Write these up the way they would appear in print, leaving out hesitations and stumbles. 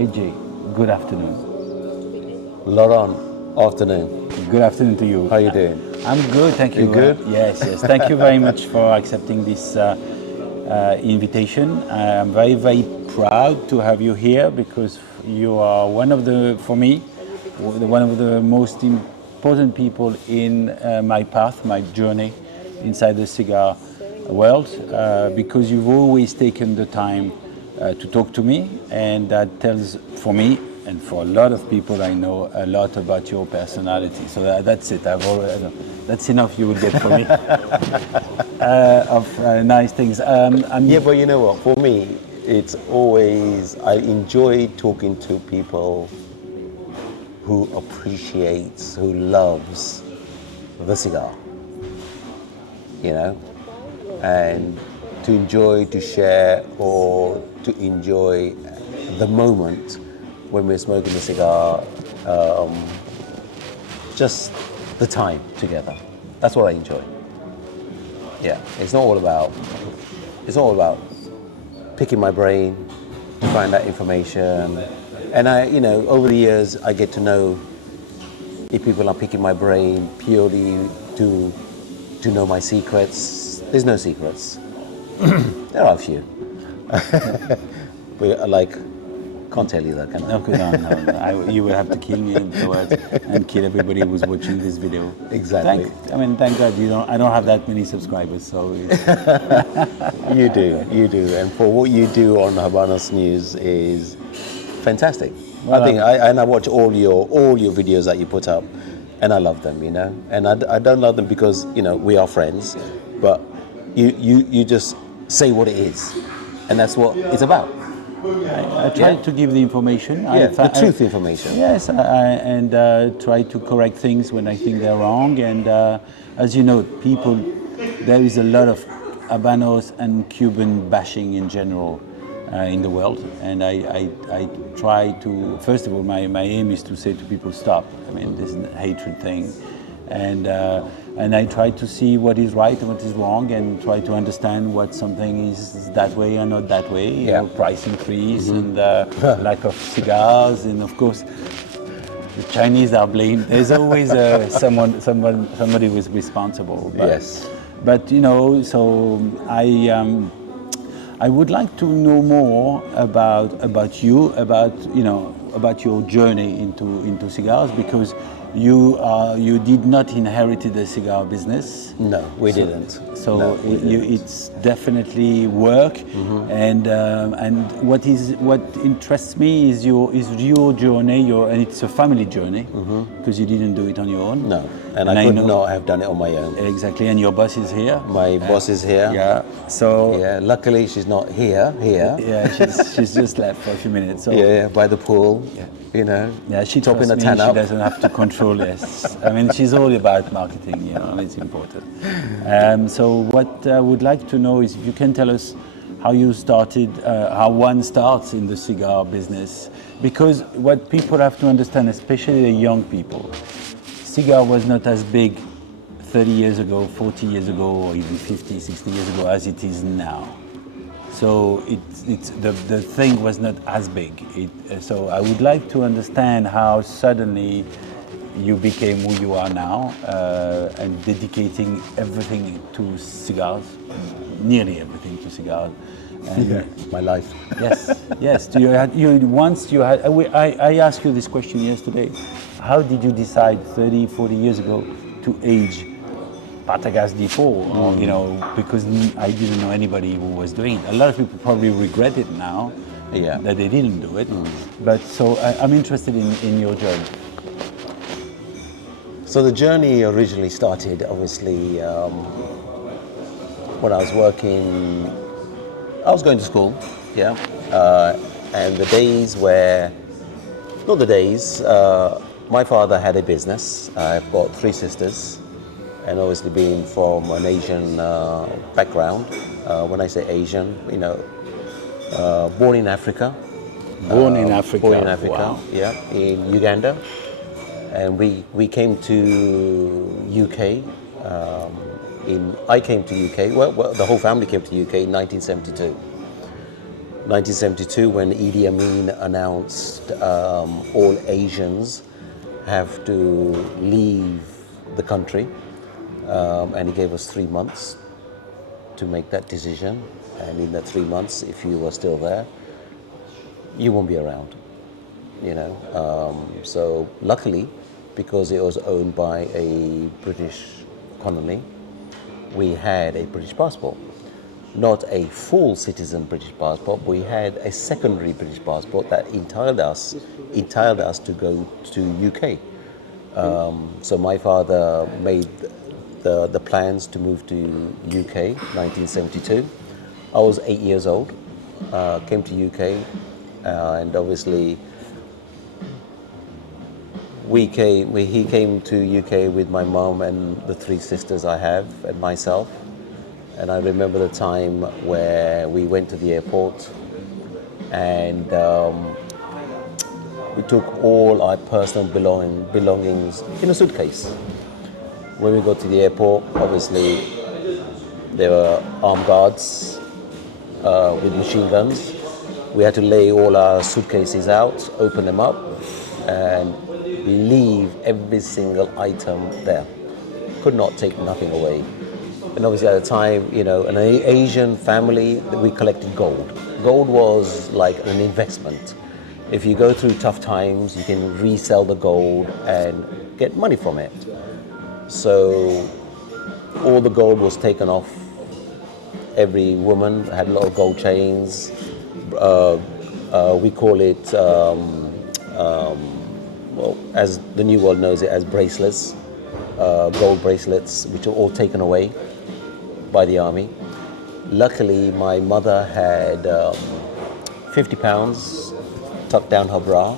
Ajay, good afternoon. Laurent, afternoon. Good afternoon to you. How you doing? I'm good, thank you. You good? Yes, yes. Thank you very much for accepting this invitation. I'm very, very proud to have you here because you are one of the, for me, one of the most important people in my path, my journey inside the cigar world, because you've always taken the time to talk to me, and that tells, for me and for a lot of people I know, a lot about your personality. So that's it. That's enough you will get from me of nice things. Yeah, but you know what? For me, it's always, I enjoy talking to people who appreciates, who loves the cigar, you know, and to enjoy, to share, or to enjoy the moment when we're smoking a cigar, just the time together. That's what I enjoy. Yeah, it's not all about picking my brain to find out information. And over the years, I get to know if people are picking my brain purely to know my secrets. There's no secrets. There are a few. But can't tell you that, can I? No. You will have to kill me afterwards and kill everybody who's watching this video. Exactly. Thank God I don't have that many subscribers, so. You do, and for what you do on Habanos News is fantastic. Well, I watch all your videos that you put up, and I love them, you know. And I don't love them because we are friends, but you just say what it is, and that's what it's about. I try to give the information. The truth information. Yes, and try to correct things when I think they're wrong. And as you know, there is a lot of Habanos and Cuban bashing in general in the world. And I try to, first of all, my aim is to say to people, stop. This hatred thing. And I try to see what is right and what is wrong, and try to understand what something is that way and not that way. Yeah. Price increase and lack of cigars, and of course the Chinese are blamed. There's always somebody who is responsible. Yes. But so I would like to know more about you, about your journey into cigars, because you did not inherit the cigar business. No, we didn't. So no, we didn't. It's definitely work, and what interests me is your journey, and it's a family journey, because you didn't do it on your own. No, and I could not have done it on my own. Exactly, and your boss is here. My boss is here. Yeah. So. Yeah. Luckily, she's not here. Yeah, she's just left for a few minutes. So. Yeah, by the pool. Yeah. Yeah, she topping the me, tan up. She doesn't have to control this. She's all about marketing, it's important. So what I would like to know is if you can tell us how you started, how one starts in the cigar business. Because what people have to understand, especially the young people, cigar was not as big 30 years ago, 40 years ago, or even 50, 60 years ago as it is now. So the thing was not as big. So I would like to understand how suddenly you became who you are now, and dedicating everything to cigars, nearly everything to cigars. And my life. Yes. I asked you this question yesterday. How did you decide 30, 40 years ago to age Patagas D4, because I didn't know anybody who was doing it. A lot of people probably regret it now that they didn't do it. But so I'm interested in your journey. So the journey originally started, obviously, when I was going to school, and the days where, my father had a business. I've got 3 sisters. And obviously being from an Asian background, when I say Asian, born in Africa. Born in Africa. Wow. Yeah, in Uganda. And we came to UK. I came to UK. Well, the whole family came to UK in 1972. 1972, when Idi Amin announced all Asians have to leave the country, and he gave us 3 months to make that decision. And in that 3 months, if you were still there, you won't be around, you know. So luckily, because it was owned by a British colony, we had a British passport. Not a full citizen British passport, but we had a secondary British passport that entitled us to go to UK. So my father made the plans to move to UK, 1972. I was 8 years old, came to UK, and obviously he came to UK with my mom and the 3 sisters I have and myself. And I remember the time where we went to the airport and we took all our personal belongings in a suitcase. When we got to the airport, obviously there were armed guards with machine guns. We had to lay all our suitcases out, open them up, and leave every single item there. Could not take nothing away. And obviously at the time, you know, an Asian family, we collected gold. Gold was like an investment. If you go through tough times, you can resell the gold and get money from it. So all the gold was taken off. Every woman had a lot of gold chains. We call it, well, as the new world knows it, as bracelets, gold bracelets, which are all taken away by the army. Luckily, my mother had 50 pounds tucked down her bra,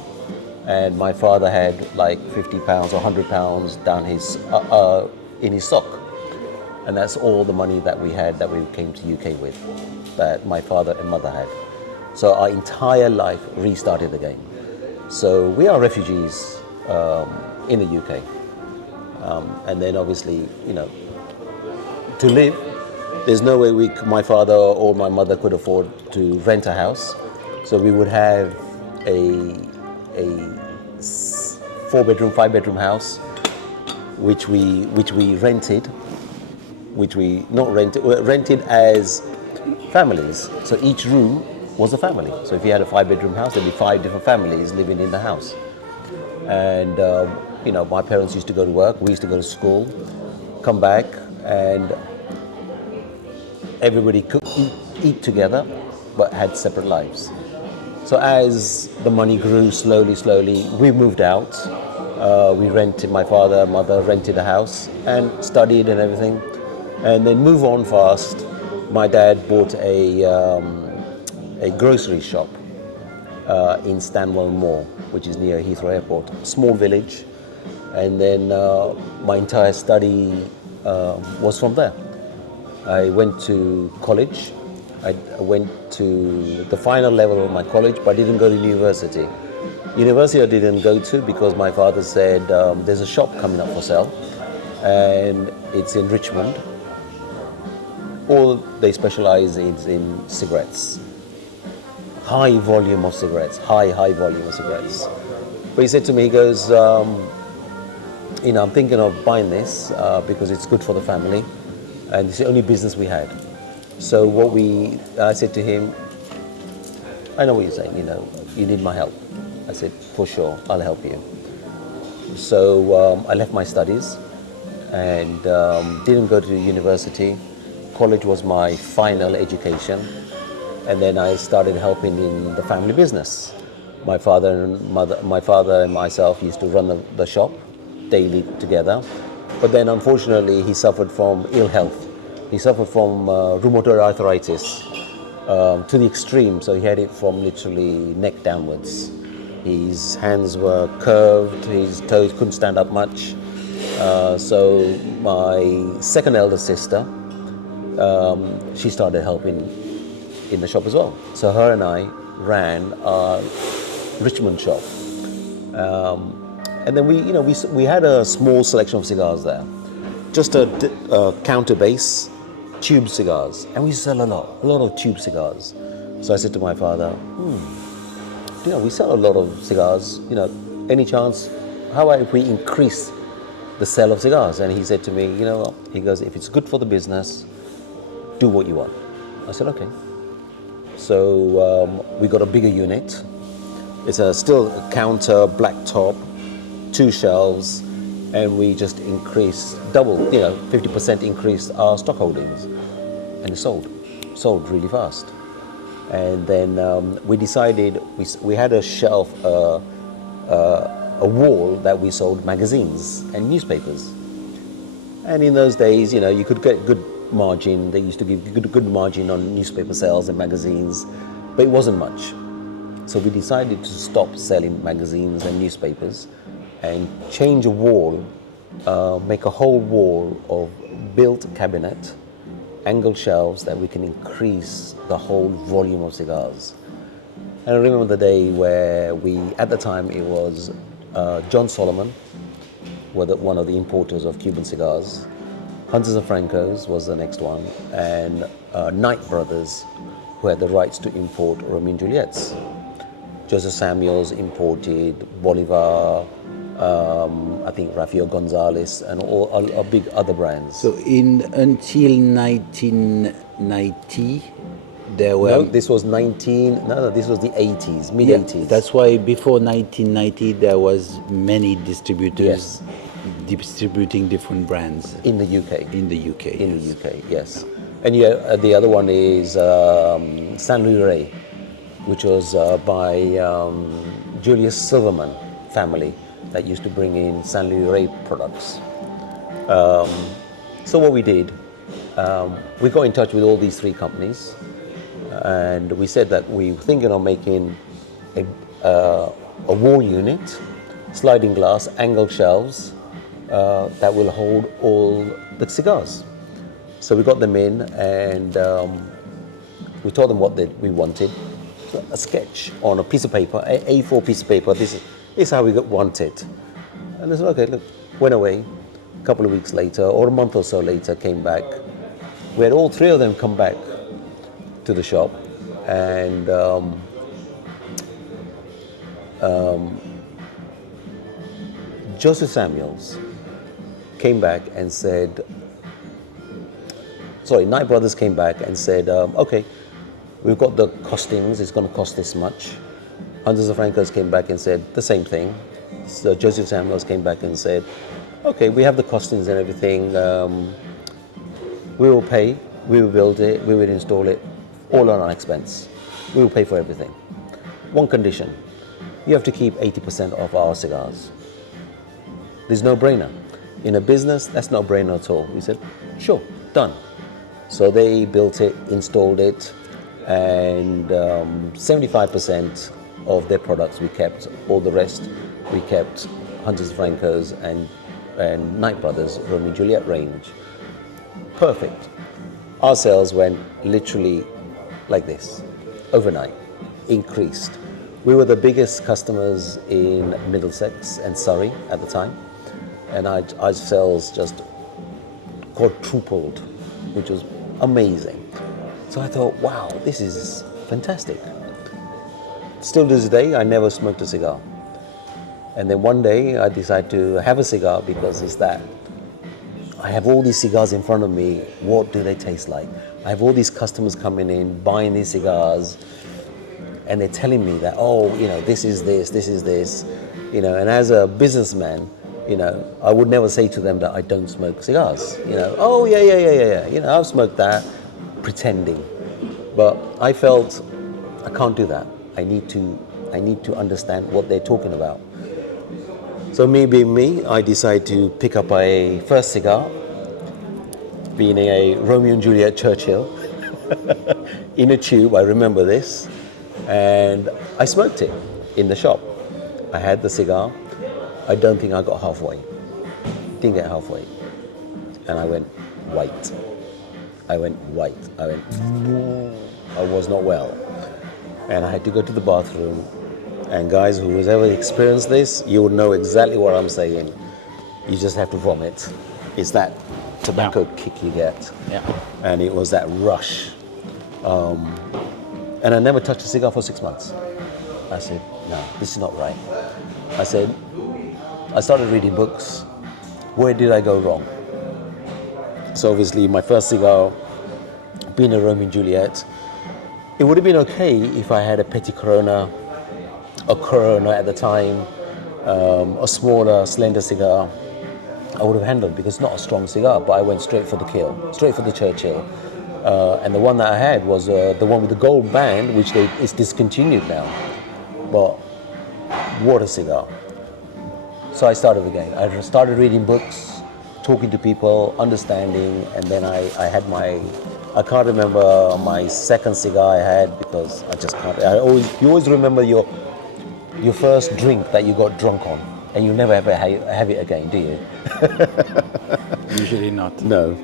and my father had like 50 pounds or 100 pounds down his in his sock. And that's all the money that we had that we came to UK with, that my father and mother had. So our entire life restarted again. So we are refugees in the UK. And then obviously, you know, to live, there's no way my father or my mother could afford to rent a house. So we would have a 4-bedroom, 5-bedroom house, which we rented, rented as families. So each room was a family. So if you had a 5-bedroom house, there'd be 5 different families living in the house. And you know, my parents used to go to work, we used to go to school, come back, and everybody could eat together, but had separate lives. So as the money grew slowly, we moved out. We rented, my father, mother rented a house and studied and everything. And then move on fast. My dad bought a grocery shop in Stanwell Moor, which is near Heathrow Airport, small village. And then my entire study was from there. I went to college. I went to the final level of my college, but I didn't go to university. University I didn't go to because my father said there's a shop coming up for sale, and it's in Richmond. All they specialize in cigarettes. High volume of cigarettes, high volume of cigarettes. But he said to me, he goes, you know, I'm thinking of buying this because it's good for the family, and it's the only business we had. So I said to him, I know what you're saying, you know, you need my help. I said, for sure, I'll help you. So I left my studies and didn't go to university. College was my final education. And then I started helping in the family business. My father and myself used to run the shop daily together. But then unfortunately, he suffered from ill health. He suffered from rheumatoid arthritis to the extreme. So he had it from literally neck downwards. His hands were curved, his toes couldn't stand up much. So my second elder sister, she started helping in the shop as well. So her and I ran our Richmond shop. And then we had a small selection of cigars there. Just a counter base, tube cigars. And we sell a lot of tube cigars. So I said to my father, we sell a lot of cigars, any chance, how about if we increase the sale of cigars? And he said to me, you know what, he goes, if it's good for the business, do what you want. I said, okay. So we got a bigger unit. It's still a counter, black top, 2 shelves, and we just increased, 50% increased our stock holdings. And it sold really fast. And then we decided, we had a shelf, a wall that we sold magazines and newspapers. And in those days, you could get good margin. They used to give good margin on newspaper sales and magazines, but it wasn't much. So we decided to stop selling magazines and newspapers and change a wall, make a whole wall of built cabinet, angled shelves that we can increase the whole volume of cigars. And I remember the day where at the time it was John Solomon, one of the importers of Cuban cigars. Hunters and Francos was the next one, and Knight Brothers, who had the rights to import Romeo and Juliets. Joseph Samuels imported Bolivar, I think Rafael Gonzalez, and all big other brands. So until 1990, there were... this was this was the 80s, mid-80s. That's why before 1990, there was many distributors distributing different brands. In the UK. In the UK, In the UK, yes. And the other one is San Louis Rey, which was by Julius Silverman family that used to bring in San Louis Rey products. So what we did, we got in touch with all these 3 companies, and we said that we were thinking of making a wall unit, sliding glass, angled shelves that will hold all the cigars. So we got them in, and we told them what we wanted. A sketch on a piece of paper, A4 piece of paper. This is how we want it. And they said, okay, look, went away. A couple of weeks later, or a month or so later, came back. We had all 3 of them come back to the shop, and Joseph Samuels came back and said, Knight Brothers came back and said, okay, we've got the costings, it's going to cost this much. Hunters and Francos came back and said the same thing. So Joseph Samuels came back and said, okay, we have the costings and everything. We will pay, we will build it, we will install it, all on our expense. We will pay for everything. One condition, you have to keep 80% of our cigars. There's no brainer. In a business, that's no brainer at all. We said, sure, done. So they built it, installed it, and 75% of their products we kept. All the rest we kept Hunters and Francos and Knight Brothers Romeo and Juliet range. Perfect. Our sales went literally like this, overnight, increased. We were the biggest customers in Middlesex and Surrey at the time, and our sales just quadrupled, which was amazing. So I thought, wow, this is fantastic. Still to this day, I never smoked a cigar. And then one day I decided to have a cigar because it's that. I have all these cigars in front of me, what do they taste like? I have all these customers coming in, buying these cigars, and they're telling me that, this is this, and as a businessman, I would never say to them that I don't smoke cigars, yeah, I've smoked that, pretending. But I felt I can't do that. I need to understand what they're talking about. So me being me, I decided to pick up a first cigar, being a Romeo and Juliet Churchill, in a tube, I remember this, and I smoked it in the shop. I had the cigar. I don't think I got halfway. Didn't get halfway. And I went white. I went, no, I was not well. And I had to go to the bathroom. And guys, who has ever experienced this, you will know exactly what I'm saying. You just have to vomit. It's that tobacco kick you get. Yeah. And it was that rush. And I never touched a cigar for 6 months. I said, no, this is not right. I said, I started reading books. Where did I go wrong? So obviously my first cigar, being a Romeo and Juliet, it would have been okay if I had a Petit Corona, a Corona at the time, a smaller, slender cigar. I would have handled because it's not a strong cigar, but I went straight for the Kill, straight for the Churchill. And the one that I had was the one with the gold band, which is discontinued now. But what a cigar. So I started again. I started reading books, talking to people, understanding, and then I had I can't remember my second cigar I had because I just can't. You always remember your first drink that you got drunk on, and you never ever have it again, do you? Usually not. No.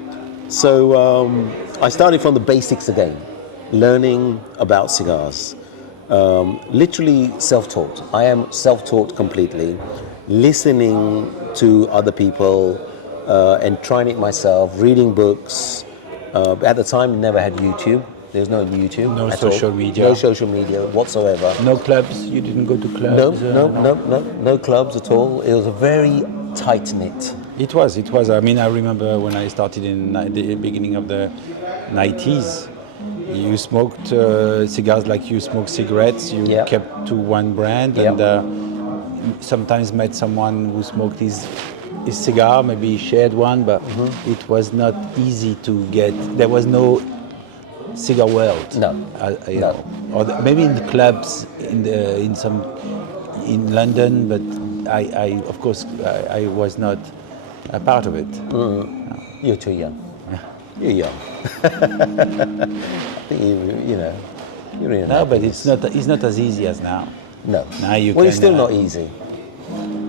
So I started from the basics again, learning about cigars. Literally self-taught. I am self-taught completely, listening to other people and trying it myself, reading books. At the time, never had YouTube. There's no YouTube. No at social all. media. No social media whatsoever. No clubs? You didn't go to clubs? No clubs at all. It was a very tight-knit. It was. I mean, I remember when I started in the beginning of the 90s, you smoked cigars like you smoke cigarettes. You kept to one brand and sometimes met someone who smoked his cigar, maybe shared one, but it was not easy to get. There was no cigar world. No. Know, or maybe in the clubs in London, but I of course I was not a part of it. No. You're too young. You're young. I think you're in. No, but it's not as easy as now. No. Now you well, can, it's still not easy.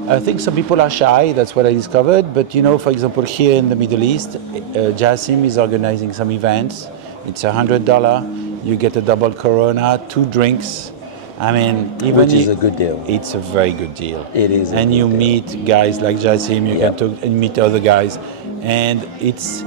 I think some people are shy. That's what I discovered. But for example, here in the Middle East, Jassim is organizing some events. It's $100. You get a double Corona, 2 drinks. I mean, which is a good deal. It's a very good deal. It is. And you meet guys like Jassim. You can talk and meet other guys, and it's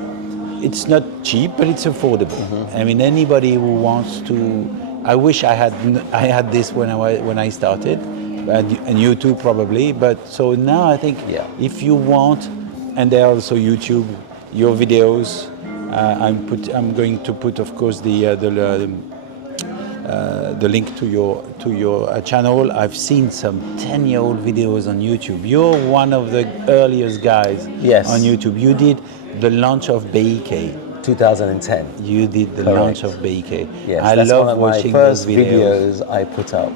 not cheap, but it's affordable. I mean, anybody who wants to. I wish I had this when I started, and you too probably. But so now I think if you want, and there are also YouTube, your videos. I'm going to put, of course, the link to your channel. I've seen some 10-year-old videos on YouTube. You're one of the earliest guys on YouTube. You did the launch of BK. 2010. You did the launch of BK. Yes, I that's love one of watching my first those videos. I put up.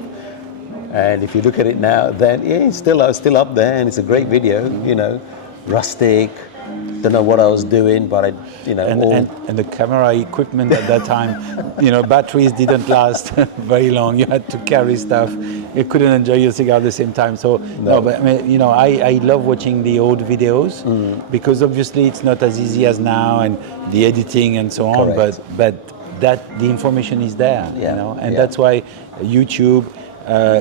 And if you look at it now, then it's still up there, and it's a great video. Rustic. Don't know what I was doing, but and the camera equipment at that time, batteries didn't last very long. You had to carry stuff. You couldn't enjoy your cigar at the same time. So but I mean, I love watching the old videos because obviously it's not as easy as now, and the editing and so on. Correct. But that the information is there, and that's why YouTube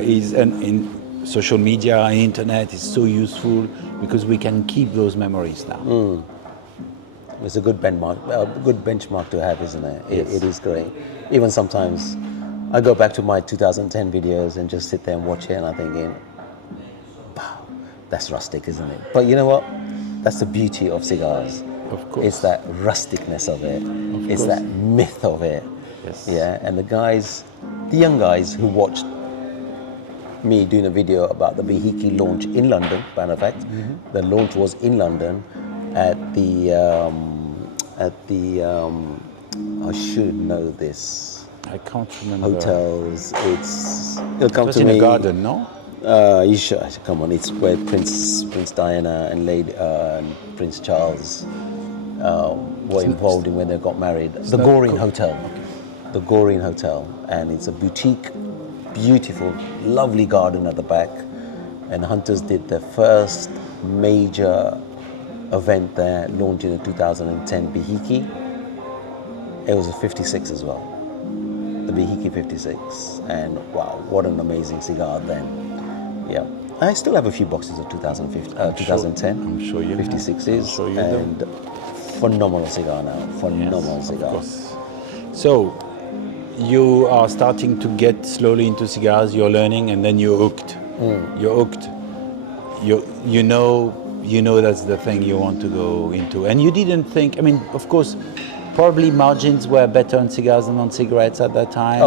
is in social media and internet is so useful because we can keep those memories now. It's a good benchmark to have, isn't it? Yes. It is great. Even sometimes I go back to my 2010 videos and just sit there and watch it, and I'm thinking, wow, that's rustic, isn't it? But you know what? That's the beauty of cigars. Of course. It's that rusticness of it. It's that myth of it. Yes. Yeah, and the young guys who watched me doing a video about the Behiki launch in London, matter of fact. The launch was in London at the I should know this. I can't remember. Hotels. It'll come to in me. a garden, no? You should come on. It's where Prince Diana and Prince Charles were involved in when they got married. The Goring Hotel. Okay. The Goring Hotel, and it's a boutique. Beautiful, lovely garden at the back, and Hunters did their first major event there, launching in 2010 Behiki. It was a 56 as well, the Behiki 56, and wow, what an amazing cigar then. Yeah, I still have a few boxes of 2010. I'm sure you 56s, sure you and phenomenal cigar now, phenomenal cigar. Of course. So, you are starting to get slowly into cigars, you're learning, and then you're hooked. You're hooked. You know that's the thing you want to go into. And you didn't think, I mean, of course, probably margins were better on cigars than on cigarettes at that time.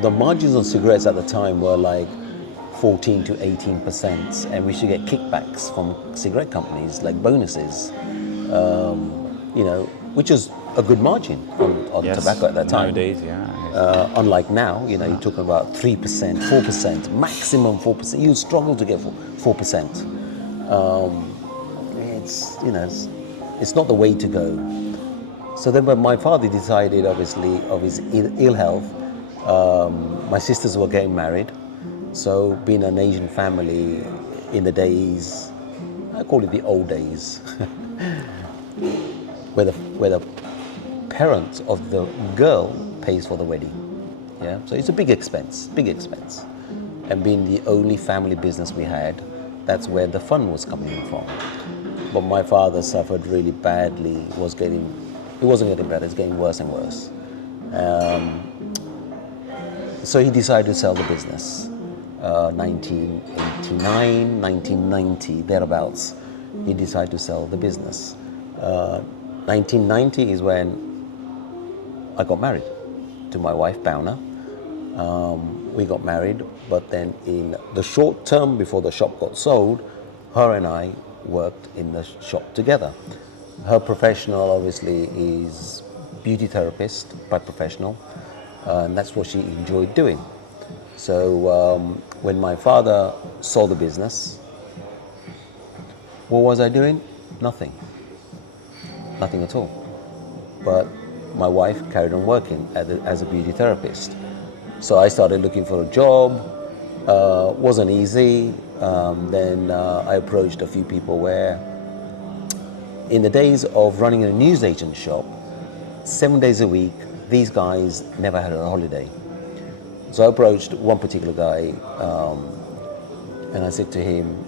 The margins on cigarettes at the time were like 14 to 18%, and we should get kickbacks from cigarette companies, like bonuses, which is a good margin on Yes, tobacco at that time. nowadays, yeah. Unlike now, you're talking about 3%, 4%, maximum 4%. You struggle to get 4%. It's not the way to go. So then when my father decided, obviously, of his ill health, my sisters were getting married. So being an Asian family in the days, I call it the old days, where the parent of the girl pays for the wedding. Yeah, so it's a big expense. And being the only family business we had, that's where the fun was coming from. But my father suffered really badly. It wasn't getting better, it's getting worse and worse. So he decided to sell the business. 1989, 1990, thereabouts, he decided to sell the business. 1990 is when I got married to my wife, Bauna. We got married, but then in the short term before the shop got sold, her and I worked in the shop together. Her professional, obviously, is beauty therapist by professional, and that's what she enjoyed doing. So when my father sold the business, what was I doing? Nothing at all. But my wife carried on working as a beauty therapist. So I started looking for a job. Wasn't easy. Then I approached a few people where, in the days of running a newsagent shop, 7 days a week, these guys never had a holiday. So I approached one particular guy, and I said to him,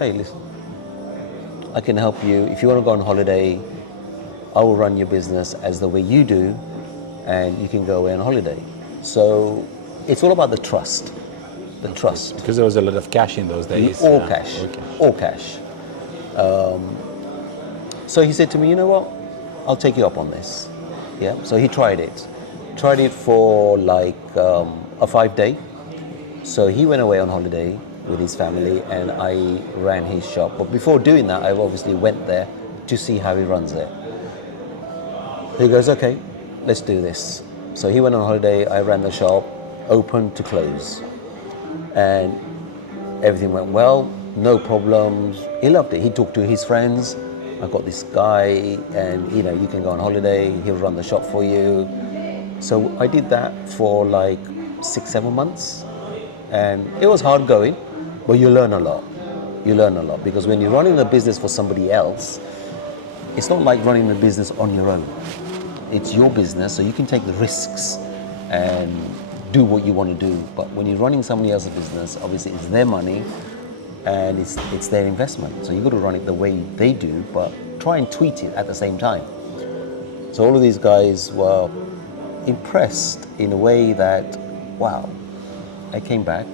"Hey, listen, I can help you. If you want to go on holiday, I will run your business as the way you do, and you can go away on holiday." So it's all about the trust. The trust. Because there was a lot of cash in those days. All cash. All cash. So he said to me, "You know what? I'll take you up on this." Yeah. So he tried it. Tried it for like a 5-day. So he went away on holiday with his family, and I ran his shop. But before doing that, I obviously went there to see how he runs it. He goes, "Okay, let's do this." So he went on holiday, I ran the shop, open to close. And everything went well, no problems. He loved it. He talked to his friends. "I got this guy, and you can go on holiday, he'll run the shop for you." So I did that for like 6-7 months. And it was hard going, but you learn a lot. You learn a lot, because when you're running a business for somebody else, it's not like running a business on your own. It's your business, so you can take the risks and do what you want to do. But when you're running somebody else's business, obviously it's their money and it's their investment. So you've got to run it the way they do, but try and tweak it at the same time. So all of these guys were impressed in a way that, wow, I came back,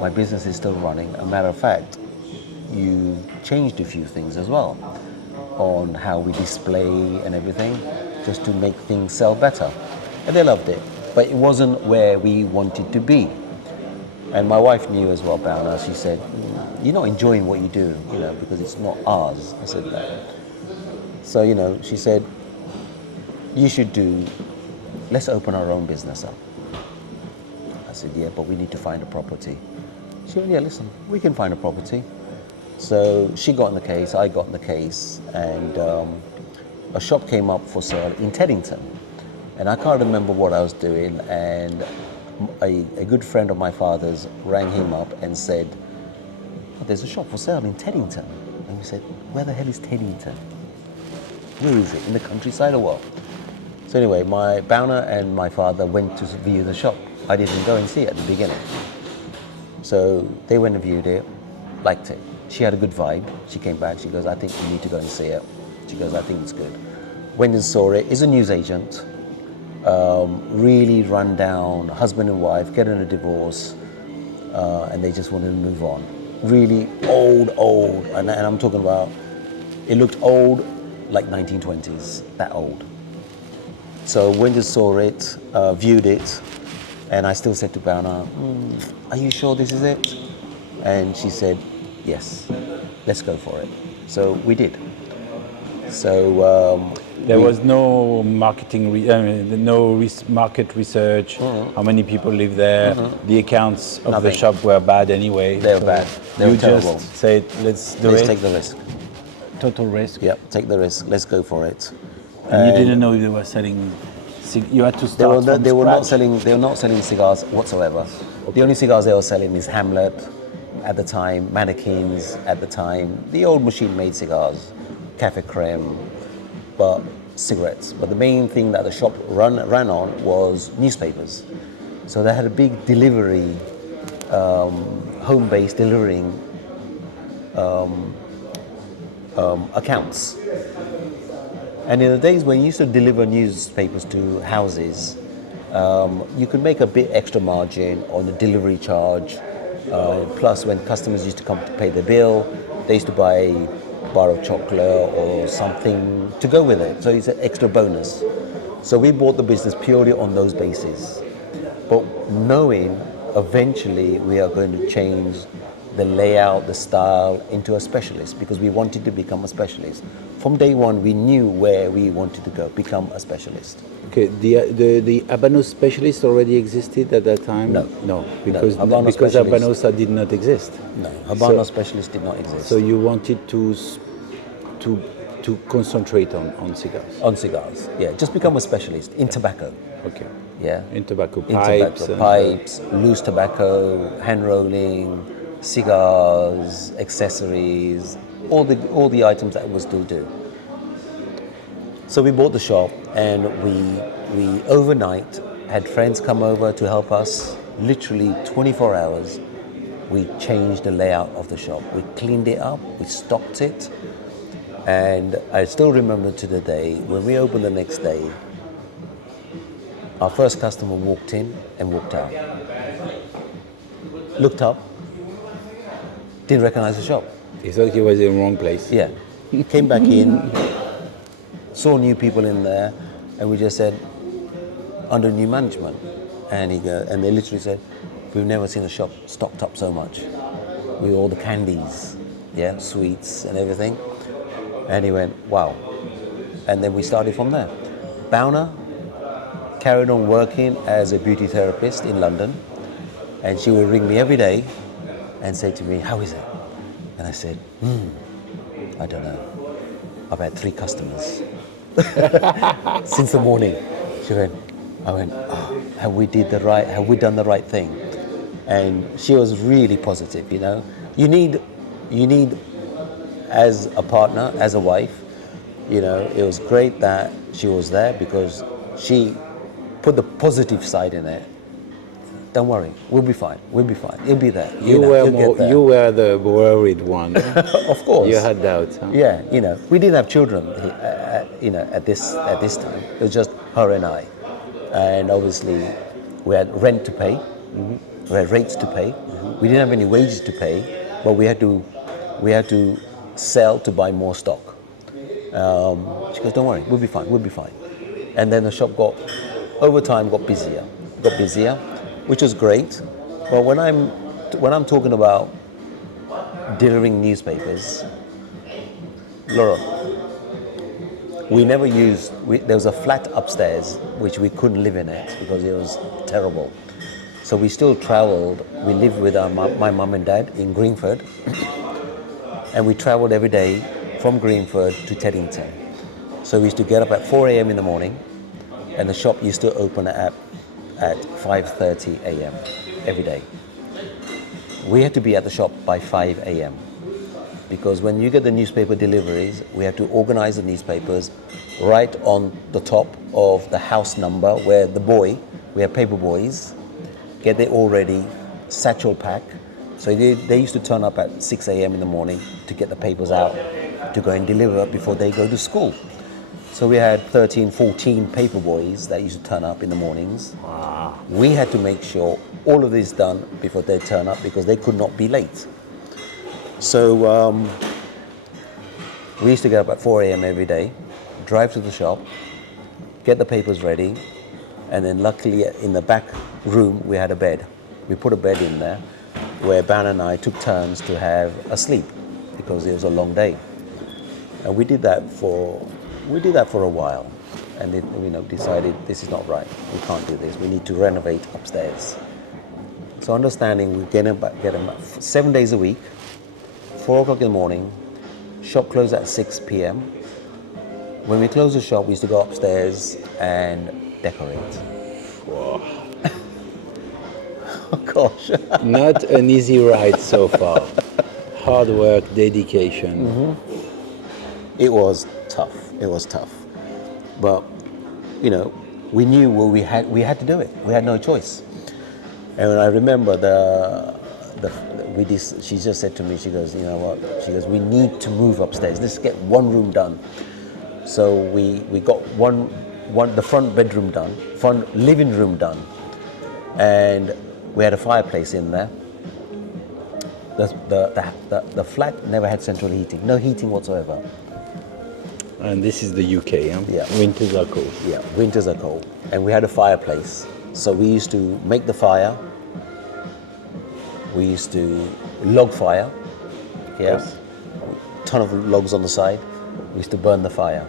my business is still running. A matter of fact, you changed a few things as well on how we display and everything, just to make things sell better. And they loved it, but it wasn't where we wanted to be. And my wife knew as well, Bauna. She said, "You're not enjoying what you do, because it's not ours." I said, "No." So, she said, let's open our own business up. I said, "Yeah, but we need to find a property." She said, "Yeah, listen, we can find a property." So she got in the case, I got in the case, and a shop came up for sale in Teddington. And I can't remember what I was doing, and a good friend of my father's rang him up and said, "Oh, there's a shop for sale in Teddington." And we said, "Where the hell is Teddington? Where is it? In the countryside or what?" So anyway, my Bauna and my father went to view the shop. I didn't go and see it at the beginning. So they went and viewed it, liked it. She had a good vibe. She came back, she goes, "I think you need to go and see it." She goes, "I think it's good." Went and saw it. Is a newsagent. really run down, husband and wife, getting a divorce, and they just wanted to move on. Really old, and I'm talking about, it looked old, like 1920s, that old. So when they saw it, viewed it, and I still said to Bauna, are you sure this is it? And she said, yes, let's go for it. So we did. So There was no marketing, market research. How many people live there? The accounts of the Nothing. shop were bad anyway. they were bad. They You were terrible. just said, let's do Let's it. take the risk. Total risk. Yep, take the risk. Let's go for it. And you didn't know they were selling. You had to They were, start from they were not scratch. selling. They were not selling cigars whatsoever. The only cigars they were selling is Hamlet, at the time, Mannequins at the time, the old machine-made cigars, Cafe Creme, but cigarettes. But the main thing that the shop ran on was newspapers. So they had a big delivery, home-based delivering accounts. And in the days when you used to deliver newspapers to houses, you could make a bit extra margin on the delivery charge. Plus, when customers used to come to pay the bill, they used to buy a bar of chocolate or something to go with it. So it's an extra bonus. So we bought the business purely on those bases. But knowing eventually we are going to change the layout, the style into a specialist, because we wanted to become a specialist. From day one, we knew where we wanted to go, become a specialist. Okay, the Habano specialist already existed at that time? No. because Habano because specialist- Habanosa did not exist. No, Habano So- specialist did not exist. So you wanted to concentrate on cigars. On cigars, yeah, just become a specialist in tobacco. Okay. Yeah. In tobacco In pipes. tobacco, and, pipes, loose tobacco, hand rolling, cigars, accessories, all the items that we still do. So we bought the shop, and we overnight had friends come over to help us. Literally 24 hours, we changed the layout of the shop. We cleaned it up, we stocked it, and I still remember to the day when we opened the next day. Our first customer walked in and walked out. Looked up, didn't recognize the shop. he thought he was in the wrong place. Yeah. Came back in, saw new people in there, and we just said, under new management. And they literally said, we've never seen a shop stocked up so much with all the candies, yeah, sweets and everything. And he went, wow. And then we started from there. Bauna carried on working as a beauty therapist in London, and she would ring me every day and say to me, how is it? And I said, I don't know. I've had 3 customers since the morning. I went, oh, have we done the right thing? And she was really positive, you know. You need, as a partner, as a wife, you know, it was great that she was there because she put the positive side in it. Don't worry, we'll be fine. You'll be there. You were the worried one. Of course. You had doubts. Huh? Yeah, you know, we didn't have children, you know, at this time. It was just her and I, and obviously we had rent to pay, we had rates to pay. We didn't have any wages to pay, but we had to sell to buy more stock. She goes, don't worry, we'll be fine. And then the shop over time got busier, which was great. But when I'm talking about delivering newspapers, Laura, there was a flat upstairs which we couldn't live in it because it was terrible. So we still traveled. We lived with my mum and dad in Greenford, and we traveled every day from Greenford to Teddington. So we used to get up at 4 a.m. in the morning, and the shop used to open at 5:30 a.m. every day. We had to be at the shop by 5 a.m. because when you get the newspaper deliveries, we have to organize the newspapers right on the top of the house number where we have paper boys, get it all ready, satchel pack. So they used to turn up at 6 a.m. in the morning to get the papers out to go and deliver before they go to school. So we had 13, 14 paper boys that used to turn up in the mornings. Wow. We had to make sure all of this done before they turn up because they could not be late. So we used to get up at 4 a.m. every day, drive to the shop, get the papers ready, and then luckily in the back room we had a bed. We put a bed in there where Ban and I took turns to have a sleep because it was a long day. And we did that for a while, and it, decided this is not right. We can't do this. We need to renovate upstairs. So understanding we get them 7 days a week, 4 o'clock in the morning, shop closed at 6 p.m. When we closed the shop, we used to go upstairs and decorate. Wow. Oh gosh. Not an easy ride so far. Hard work, dedication. Mm-hmm. It was tough. It was tough. But, we knew we had to do it. We had no choice. And I remember she just said to me, she goes, you know what? She goes, we need to move upstairs. Let's get one room done. So we got the front bedroom done, front living room done, and we had a fireplace in there. The flat never had central heating, no heating whatsoever. And this is the UK, huh? Yeah. Winters are cold. Yeah, winters are cold. And we had a fireplace. So we used to make the fire. We used to log fire. Yeah. Ton of logs on the side. We used to burn the fire.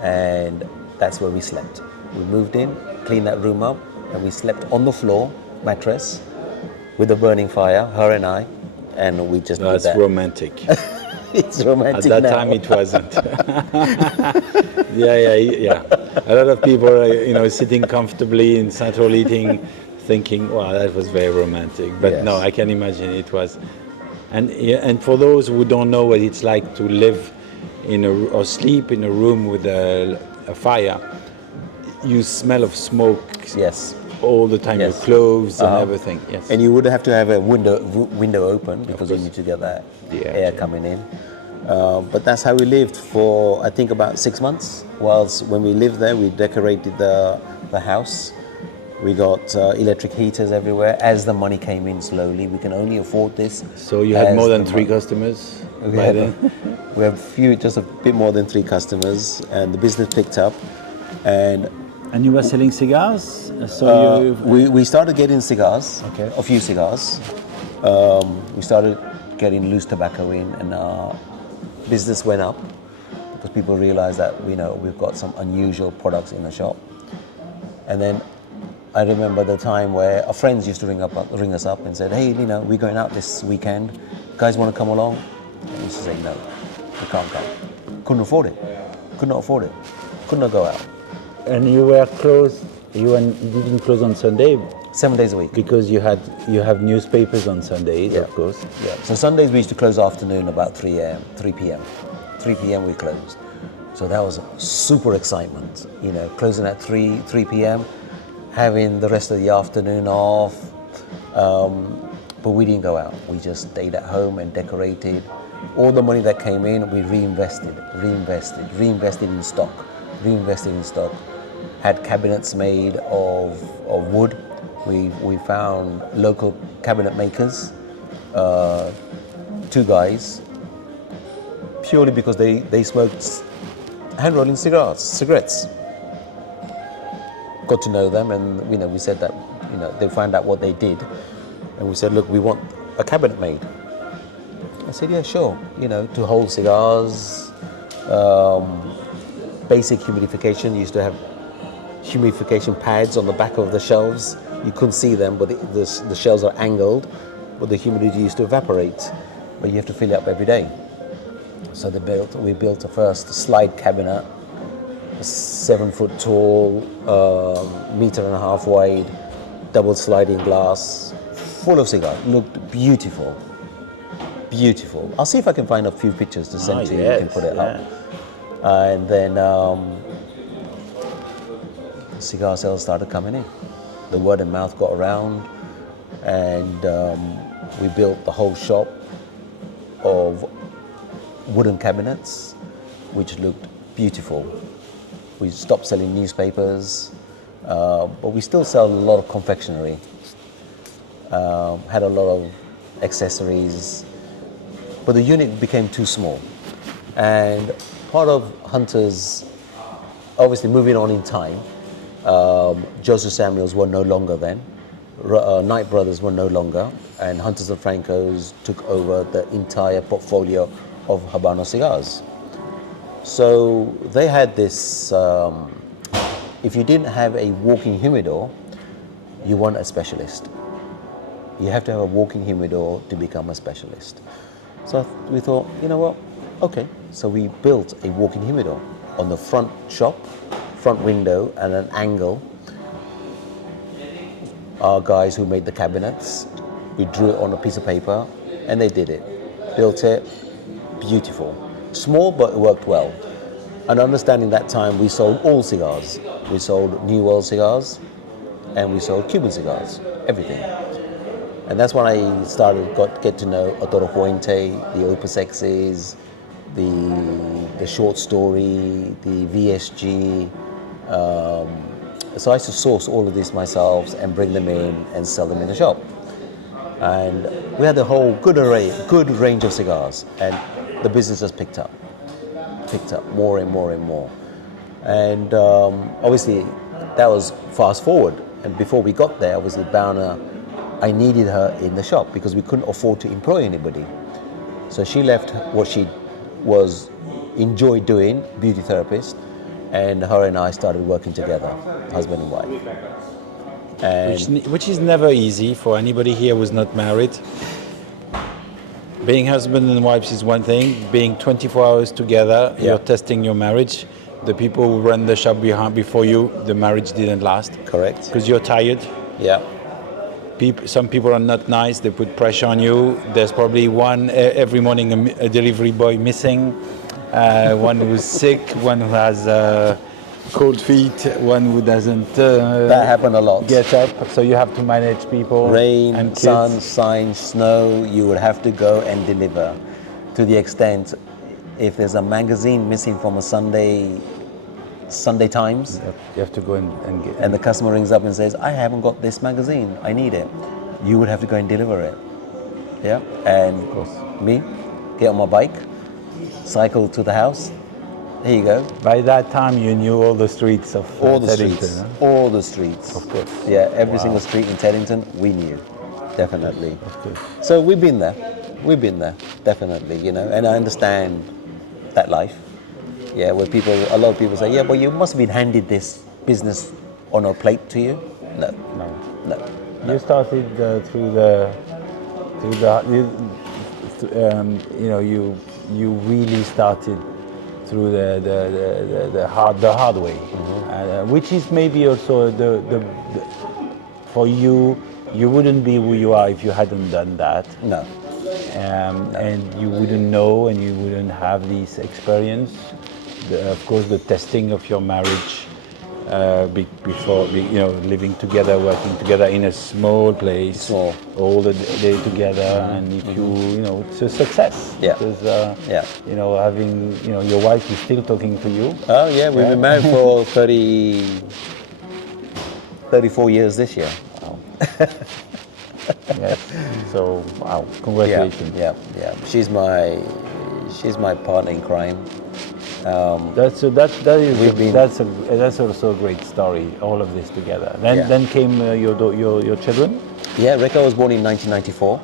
And that's where we slept. We moved in, cleaned that room up, and we slept on the floor, mattress, with a burning fire, her and I, and we just did that. That's romantic. It's romantic At that now. time it wasn't. Yeah. A lot of people are, sitting comfortably in central heating, thinking, wow, that was very romantic. But Yes. no, I can imagine it was. And for those who don't know what it's like to live or sleep in a room with a fire, you smell of smoke. Yes. All the time, Yes. your clothes and everything. Yes. And you would have to have a window open because you need to get that air coming in. But that's how we lived for, I think, about 6 months. Whilst when we lived there, we decorated the house. We got electric heaters everywhere. As the money came in slowly, we can only afford this. So you had more than 3 customers by then? We have just a bit more than 3 customers, and the business picked up. And you were selling cigars? We started getting cigars, a few cigars. We started getting loose tobacco in, and our business went up because people realized that we've got some unusual products in the shop. And then I remember the time where our friends used to ring us up and said, hey, we're going out this weekend. Guys want to come along? And we used to say, no, we can't come. Couldn't afford it. Could not afford it. Could not go out. And you were closed. You didn't close on Sunday 7 days a week. because you have newspapers on Sundays, of course. Yeah. So Sundays we used to close afternoon about 3 p.m. 3 p.m. we closed. So that was super excitement. Closing at 3 p.m. having the rest of the afternoon off. But we didn't go out. We just stayed at home and decorated. All the money that came in, we reinvested in stock. Had cabinets made of wood. We found local cabinet makers, 2 guys, purely because they smoked hand-rolling cigarettes. Got to know them, and we said that they found out what they did, and we said, look, we want a cabinet made. I said, yeah, sure. To hold cigars, basic humidification. Used to have humidification pads on the back of the shelves. You couldn't see them, but the shelves are angled, but the humidity used to evaporate. But you have to fill it up every day. So we built a first slide cabinet, 7 foot tall, 1.5 meters wide, double sliding glass, full of cigars. Looked beautiful. Beautiful. I'll see if I can find a few pictures to send to you. You can put it up. And then cigar sales started coming in. The word of mouth got around, and we built the whole shop of wooden cabinets, which looked beautiful. We stopped selling newspapers, but we still sell a lot of confectionery. Had a lot of accessories, but the unit became too small. And part of Hunter's, obviously moving on in time, Joseph Samuels were no longer then, Knight Brothers were no longer, and Hunters and Francos took over the entire portfolio of Habano cigars. So they had this, if you didn't have a walking humidor, you weren't a specialist. You have to have a walking humidor to become a specialist. So we thought, you know what, okay. So we built a walking humidor on the front shop, front window, and an angle. Our guys who made the cabinets, we drew it on a piece of paper, and they did it. Built it, beautiful. Small, but it worked well. And understanding that time, we sold all cigars. We sold New World cigars, and we sold Cuban cigars, everything. And that's when I get to know Otoro Fuente, the Opus X's, the short story, the VSG. So I used to source all of these myself and bring them in and sell them in the shop. And we had a whole good range of cigars, and the business just picked up more and more and more. And obviously, that was fast forward. And before we got there, obviously, Bowner, I needed her in the shop because we couldn't afford to employ anybody. So she left what she enjoyed doing, beauty therapist, and her and I started working together, husband and wife. And Which is never easy for anybody here who's not married. Being husband and wife is one thing. Being 24 hours together, you're testing your marriage. The people who run the shop before you, the marriage didn't last. Correct. Because you're tired. Yeah. Some people are not nice. They put pressure on you. There's probably one every morning a delivery boy missing, one who's sick, one who has cold feet, one who doesn't. That happened a lot. Get up. So you have to manage people. Rain, and kids. sun, sign, snow. You would have to go and deliver. To the extent, if there's a magazine missing from a Sunday Times, You have to go and get. and the customer rings up and says, I haven't got this magazine, I need it. You would have to go and deliver it. Yeah. And me, get on my bike, cycle to the house. There you go. By that time, you knew all the streets of All the Teddington, streets. huh? All the streets. Of course. Yeah, every Wow. single street in Teddington, we knew. Definitely. Okay. So we've been there. Definitely, and I understand that life. Yeah, where a lot of people say, yeah, but you must have been handed this business on a plate to you. No. You started you really started through the hard way, which is maybe also the for you. You wouldn't be who you are if you hadn't done that. No. And you wouldn't know, and you wouldn't have this experience. Of course, the testing of your marriage before, living together, working together in a small place, all the day together, and if it's a success. Yeah. Because having your wife is still talking to you. Oh yeah, we've been married for 34 years this year. Wow. Yes. So wow, congratulations. Yeah. She's my partner in crime. That's also a great story. All of this together. Then came your children. Yeah, Rekha was born in 1994.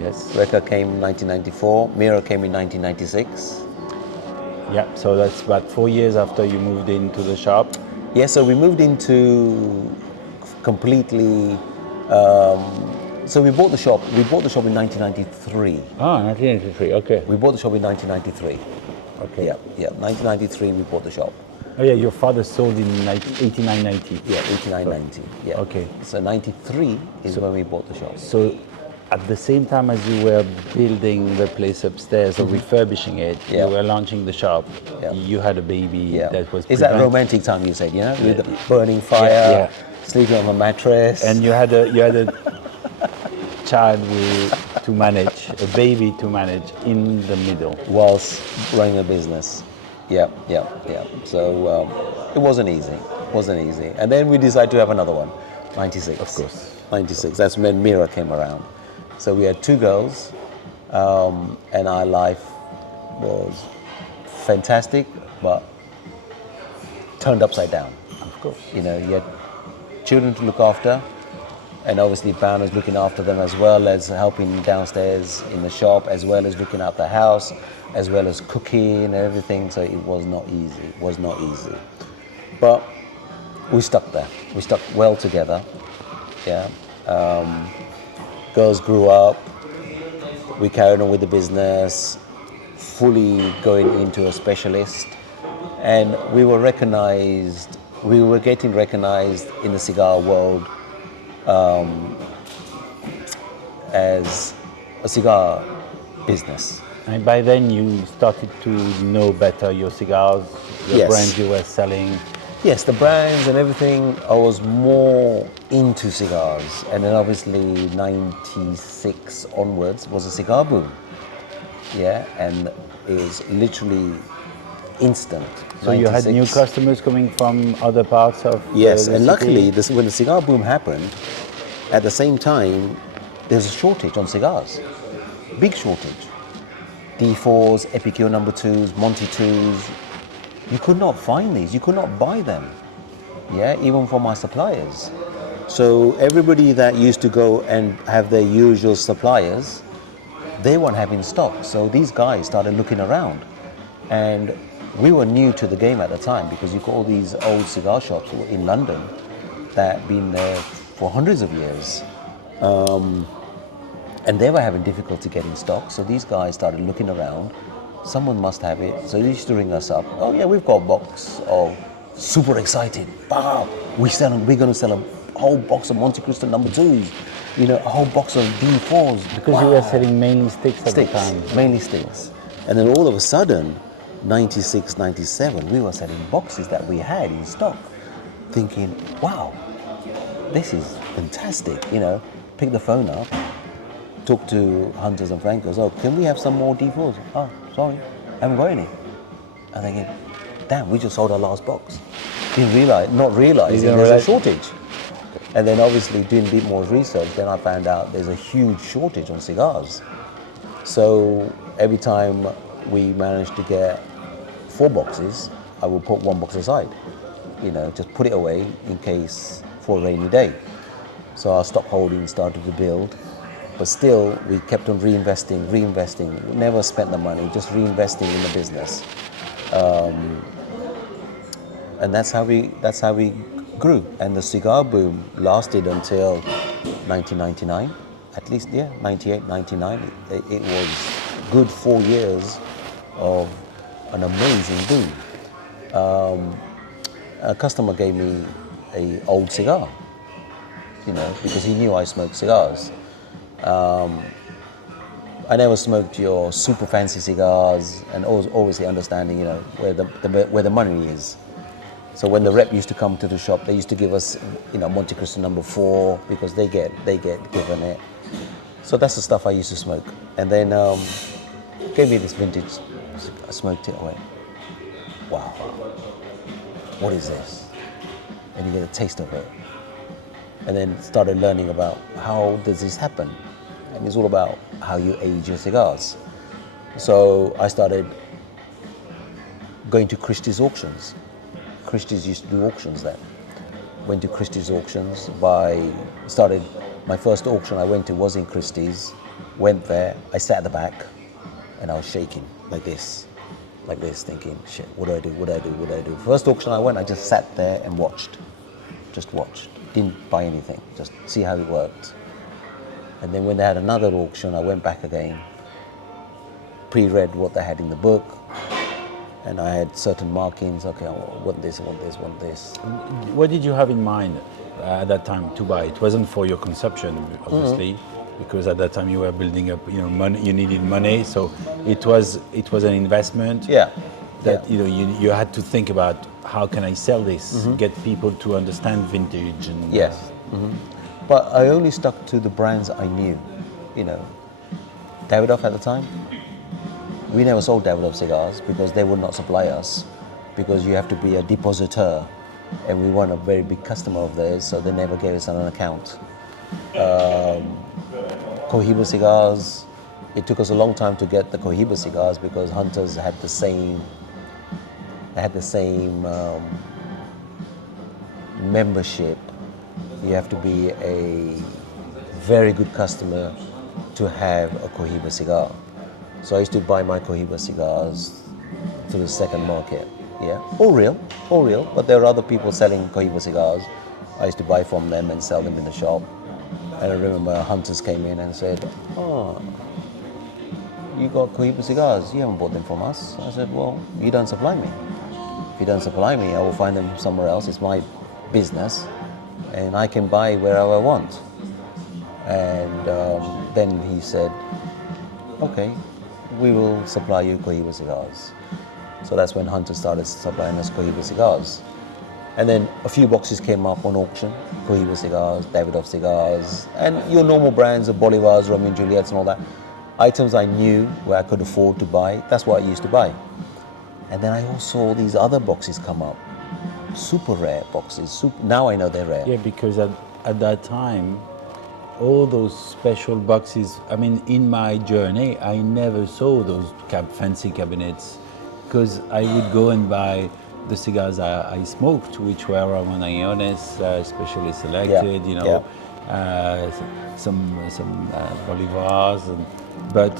Yes. Rekha came in 1994. Mira came in 1996. Yeah. So that's about 4 years after you moved into the shop. Yeah. So we moved into completely. So we bought the shop. We bought the shop in 1993. Ah, 1983. Okay. We bought the shop in 1993. Okay. Yeah. 1993 we bought the shop. Oh yeah, your father sold in 89, 90. Yeah, 89, 90. Yeah. Okay. So 93 is when we bought the shop. So at the same time as you were building the place upstairs or refurbishing it, you were launching the shop. Yeah. You had a baby that was. Is that romantic time you said? With the burning fire, sleeping on a mattress, and you had a child to manage, a baby to manage in the middle. whilst running a business. Yeah, yeah, yeah. So it wasn't easy. It wasn't easy. And then we decided to have another one, 96. Of course. 96. That's when Mira came around. So we had two girls, and our life was fantastic, but turned upside down. Of course. You know, you had children to look after, and obviously Ban was looking after them as well as helping downstairs in the shop, as well as looking after the house, as well as cooking and everything. So it was not easy. It was not easy. But we stuck there. We stuck well together. Yeah. Girls grew up. We carried on with the business, fully going into a specialist. And we were recognized, we were getting recognized in the cigar world as a cigar business. And by then you started to know better your cigars, your Yes. brands you were selling. Yes, the brands and everything, I was more into cigars. And then obviously 96 onwards was a cigar boom. Yeah, and it was literally instant. So you had 96. new customers coming from other parts of Yes, the and city? luckily, when the cigar boom happened, at the same time, there was a shortage on cigars. Big shortage. D4s, Epicure number 2s, Monty 2s. You could not find these. You could not buy them. Yeah, even from my suppliers. So everybody that used to go and have their usual suppliers, they weren't having stock. So these guys started looking around. And we were new to the game at the time because you've got all these old cigar shops in London that had been there for hundreds of years. And they were having difficulty getting stock. So these guys started looking around. Someone must have it. So they used to ring us up. Oh yeah, we've got a box of, super excited. Wow, we're going to sell a whole box of Monte Cristo number 2s. You know, a whole box of D4s. Because you were selling mainly sticks at Sticks, the time. mainly sticks. And then all of a sudden, 96, 97, we were selling boxes that we had in stock, thinking, wow, this is fantastic. You know, pick the phone up, talk to Hunters and Francos. Oh, can we have some more D4s? Oh, sorry, haven't got any. And thinking, damn, we just sold our last box. Not realizing there's a shortage. And then obviously doing a bit more research, then I found out there's a huge shortage on cigars. So every time we managed to get 4 boxes, I would put 1 box aside. You know, just put it away in case for a rainy day. So our stock holding started to build, but still we kept on reinvesting. We never spent the money, just reinvesting in the business. And that's how we grew. And the cigar boom lasted until 1999, at least, 98, 99. It was good 4 years of an amazing boom. A customer gave me an old cigar, you know, because he knew I smoked cigars. I never smoked your super fancy cigars, and always understanding, you know, where the money is. So when the rep used to come to the shop, they used to give us, you know, Monte Cristo number 4 because they get given it. So that's the stuff I used to smoke. And then gave me this vintage. I smoked it away. Wow, what is this? And you get a taste of it. And then started learning about how does this happen? And it's all about how you age your cigars. So I started going to Christie's auctions. Christie's used to do auctions then. Went to Christie's auctions, my first auction I went to was in Christie's. Went there, I sat at the back and I was shaking like this, thinking, shit, what do I do? First auction I went, I just sat there and watched. Didn't buy anything, just see how it worked. And then when they had another auction, I went back again, pre-read what they had in the book, and I had certain markings. Okay, I want this. What did you have in mind at that time to buy? It wasn't for your consumption, obviously, because at that time you were building up, you know, money. You needed money, so it was an investment. Yeah. That you know you had to think about how can I sell this, get people to understand vintage and Yes. But I only stuck to the brands I knew. You know, Davidoff at the time, we never sold Davidoff cigars because they would not supply us, because you have to be a depositor, and we weren't a very big customer of theirs, so they never gave us an account. Cohiba cigars, it took us a long time to get the Cohiba cigars because Hunters had the same membership. You have to be a very good customer to have a Cohiba cigar. So I used to buy my Cohiba cigars to the second market. Yeah, all real, but there are other people selling Cohiba cigars. I used to buy from them and sell them in the shop. And I remember Hunters came in and said, "Oh, you got Cohiba cigars, you haven't bought them from us." I said, "Well, you don't supply me. If you don't supply me, I will find them somewhere else. It's my business, and I can buy wherever I want." And then he said, "Okay, we will supply you Cohiba cigars." So that's when Hunter started supplying us Cohiba cigars. And then a few boxes came up on auction, Cohiba cigars, Davidoff cigars, and your normal brands of Bolivars, Romeo and Juliets and all that. Items I knew where I could afford to buy, that's what I used to buy. And then I also saw these other boxes come up, super rare boxes. Now I know they're rare. Yeah, because at that time, all those special boxes, I mean, in my journey, I never saw those fancy cabinets, because I would go and buy the cigars I smoked, which were Ramonayones, specially selected, some Bolivars, but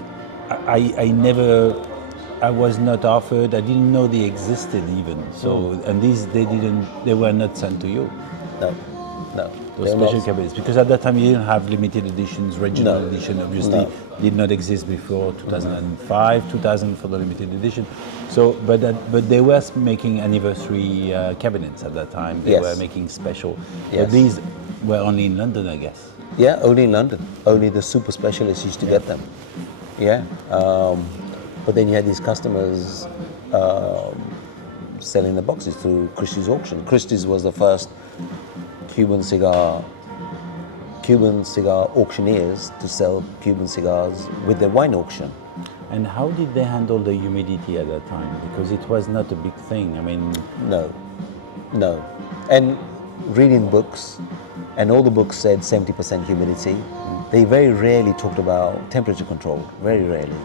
I was not offered. I didn't know they existed even. So, and they were not sent to you. No. Those special cabinets, because at that time you didn't have limited editions. Regional edition obviously did not exist before 2005, 2000 for the limited edition. So, but they were making anniversary cabinets at that time. They were making special. Yes. But these were only in London, I guess. Yeah, only in London. Only the super specialists used to get them. Yeah. But then you had these customers selling the boxes through Christie's auction. Christie's was the first Cuban cigar auctioneers to sell Cuban cigars with their wine auction. And how did they handle the humidity at that time? Because it was not a big thing. I mean, no. And reading books, and all the books said 70% humidity. They very rarely talked about temperature control. Very rarely.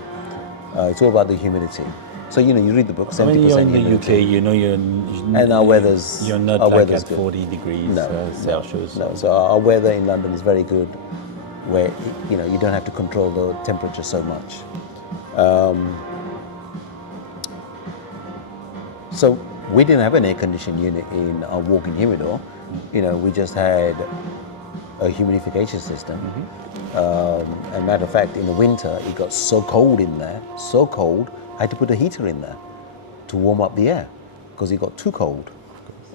It's all about the humidity. So you read the book, 70% when you're in humidity. the UK, and our weather's you're not our like weather's at good. 40 degrees Celsius. No. So our weather in London is very good, where you don't have to control the temperature so much. So we didn't have an air conditioning unit in our walk-in humidor. We just had a humidification system. And matter of fact, in the winter, it got so cold in there, so cold, I had to put a heater in there to warm up the air because it got too cold.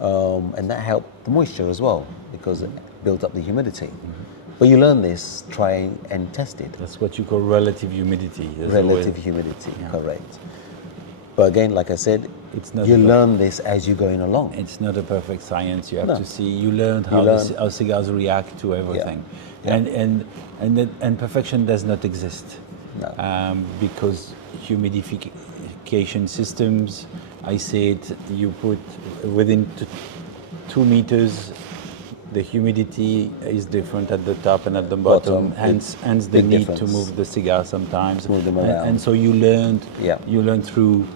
And that helped the moisture as well because it built up the humidity. But you learn this, try and test it. That's what you call relative humidity. Relative humidity, correct. But again, like I said, you learn this as you're going along. It's not a perfect science. You have to see. You learn how cigars react to everything, and perfection does not exist. No. Because humidification systems, I said, you put within 2 meters. The humidity is different at the top and at the bottom. Hence the need difference. to move the cigar sometimes. Move them around. And so you learn through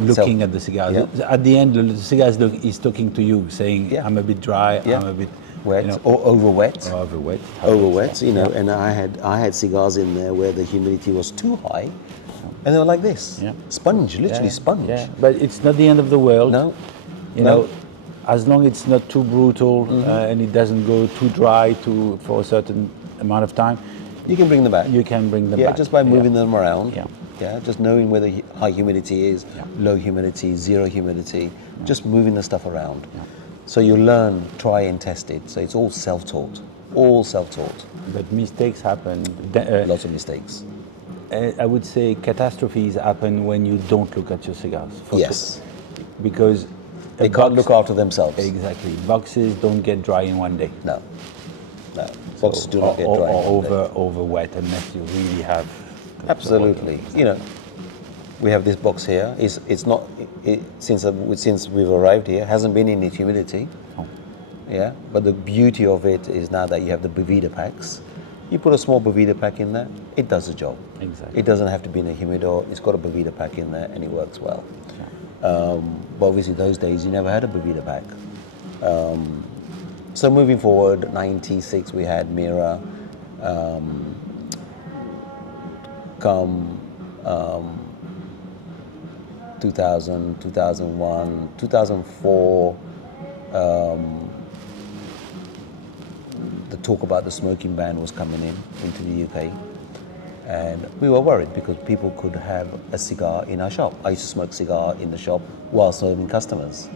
looking at the cigar. At the end, the cigar is talking to you, saying, "I'm a bit dry. I'm a bit wet or over wet." Or over wet. Over wet, And I had cigars in there where the humidity was too high, and they were like this, sponge, literally sponge. Yeah. But it's not the end of the world. No. You know, as long as it's not too brutal and it doesn't go too dry for a certain amount of time, you can bring them back. You can bring them back. Yeah, just by moving them around. Yeah. Just knowing where the high humidity is, low humidity, zero humidity, just moving the stuff around. Yeah. So you learn, try and test it. So it's all self-taught. All self-taught. But mistakes happen. Lots of mistakes. I would say catastrophes happen when you don't look at your cigars. Yes. Because they can't look after themselves. Exactly. Boxes don't get dry in one day. No. Boxes do not get dry or over wet unless you really have. Absolutely. we have this box here. It's not since we've arrived here, hasn't been in its humidity. Oh. Yeah, but the beauty of it is now that you have the Boveda packs. You put a small Boveda pack in there, it does the job. Exactly. It doesn't have to be in a humidor. It's got a Boveda pack in there, and it works well. But obviously, those days you never had a Boveda pack. So moving forward, '96 we had Mira. Come 2000, 2001, 2004. The talk about the smoking ban was coming into the UK, and we were worried because people could have a cigar in our shop. I used to smoke cigar in the shop while serving customers.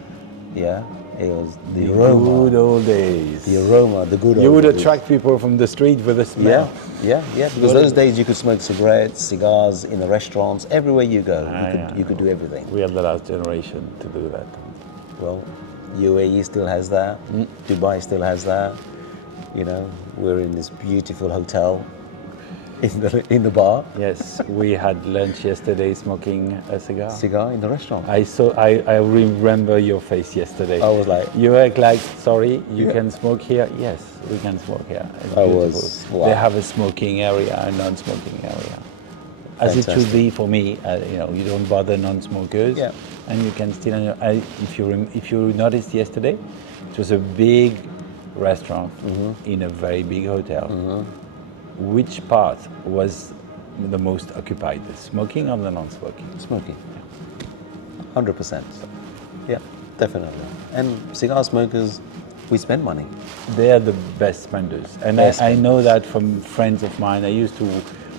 Yeah, it was the aroma. Good old days. The aroma, the good. You would old days. attract people from the street with the smell. Yeah. Because those days you could smoke cigarettes, cigars in the restaurants, everywhere you go. You could do everything. We are the last generation to do that. Well, UAE still has that. Dubai still has that. You know, we're in this beautiful hotel in the bar. Yes, we had lunch yesterday smoking a cigar. Cigar in the restaurant. I remember your face yesterday. I was like, you were like, sorry, you can smoke here? Yes, we can smoke here. It's beautiful. wow. They have a smoking area, a non-smoking area. As it should be for me. You don't bother non-smokers. Yeah. And you can still, if you noticed yesterday, it was a big restaurant in a very big hotel. Which part was the most occupied, the smoking or the non-smoking? Smoking. 100%. Yeah, definitely. And cigar smokers, we spend money. They are the best spenders. And I know that from friends of mine. I used to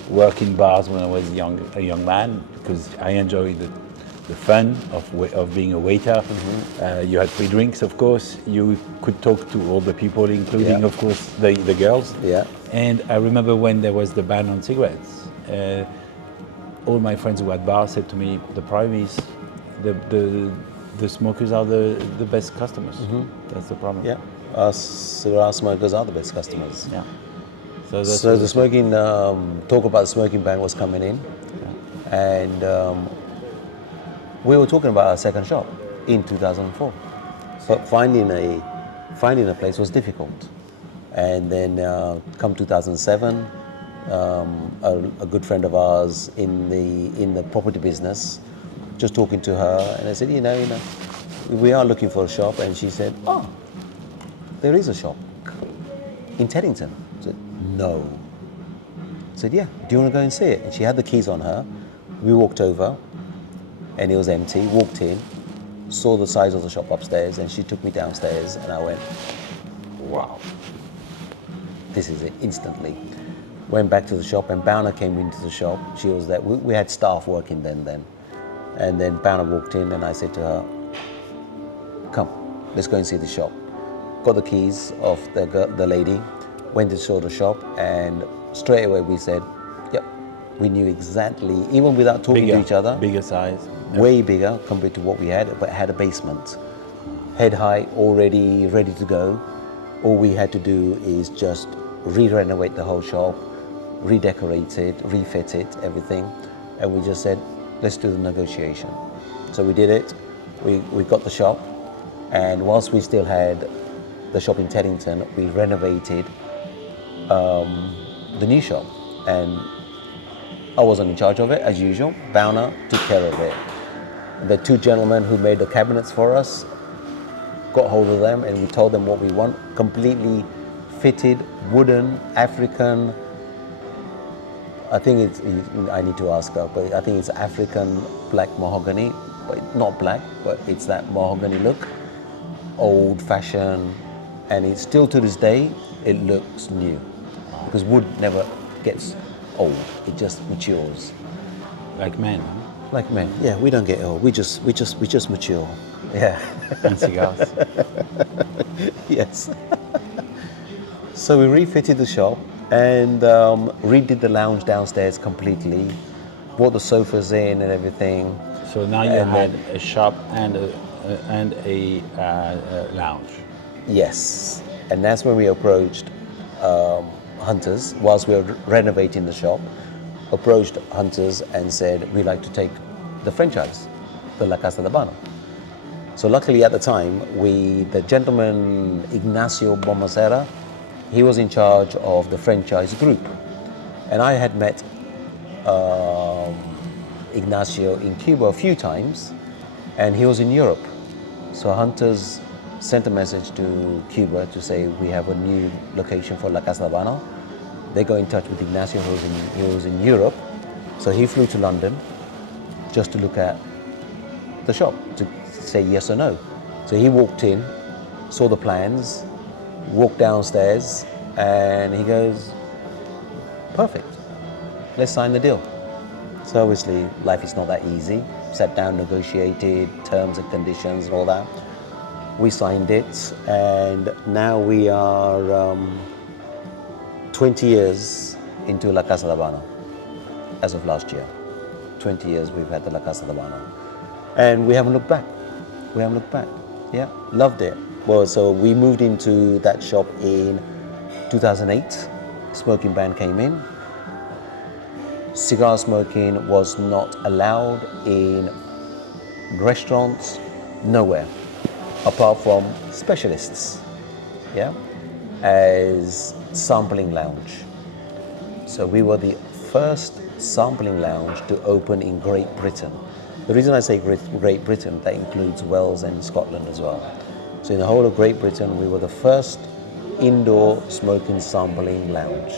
work in bars when I was a young man because I enjoyed the fun of being a waiter. You had free drinks, of course. You could talk to all the people, including, of course, the girls. Yeah. And I remember when there was the ban on cigarettes, all my friends who had bars said to me, the problem is the smokers are the best customers. That's the problem. Yeah, us cigar smokers are the best customers. Yeah. So the smoking, talk about the smoking ban was coming in, and we were talking about our second shop in 2004. But finding a place was difficult. And then come 2007, a good friend of ours in the property business, just talking to her, and I said, you know, we are looking for a shop, and she said, oh, there is a shop in Teddington. I said, no. I said, yeah, do you want to go and see it? And she had the keys on her. We walked over, and it was empty. Walked in, saw the size of the shop upstairs, and she took me downstairs, and I went, wow. This is it, instantly. Went back to the shop, and Bowner came into the shop. She was there. We had staff working then. And then Bowner walked in, and I said to her, come, let's go and see the shop. Got the keys of the lady, went to show the shop, and straight away we said, yep, we knew exactly, even without talking to each other. Bigger size. Way bigger compared to what we had, but had a basement. Head height, already ready to go. All we had to do is just re-renovate the whole shop, redecorate it, refit it, everything. And we just said, let's do the negotiation. So we did it, we got the shop, and whilst we still had the shop in Teddington, we renovated the new shop. And I wasn't in charge of it, as usual. Bowner took care of it. The two gentlemen who made the cabinets for us, got hold of them, and we told them what we want. Completely fitted, wooden, African. I think I need to ask her, but I think it's African black mahogany, but not black, but it's that mahogany look, old fashioned, and it's still to this day, it looks new. Because wood never gets old, it just matures. Like men. Like men, yeah, we don't get old, we just mature. Yeah. And cigars. Yes. So we refitted the shop and redid the lounge downstairs completely, brought the sofas in and everything. So now you had a shop and a lounge. Yes, and that's when we approached Hunters, whilst we were renovating the shop, approached Hunters and said, we'd like to take the franchise, the La Casa del Habano. So luckily at the time, the gentleman Ignacio Bomacera, he was in charge of the franchise group. And I had met Ignacio in Cuba a few times, and he was in Europe. So Hunters sent a message to Cuba to say we have a new location for La Casa del Habano. They got in touch with Ignacio, who was in Europe. So he flew to London just to look at the shop, to say yes or no. So he walked in, saw the plans, walked downstairs, and he goes, perfect, let's sign the deal. So obviously life is not that easy. Sat down, negotiated terms and conditions and all that. We signed it, and now we are 20 years into La Casa del Habano as of last year. 20 years we've had the La Casa del Habano. And we haven't looked back. We haven't looked back. Yeah, loved it. Well, so we moved into that shop in 2008. Smoking ban came in. Cigar smoking was not allowed in restaurants, nowhere, apart from specialists, yeah, as sampling lounge. So we were the first sampling lounge to open in Great Britain. The reason I say Great Britain, that includes Wales and Scotland as well. So in the whole of Great Britain, we were the first indoor smoking sampling lounge,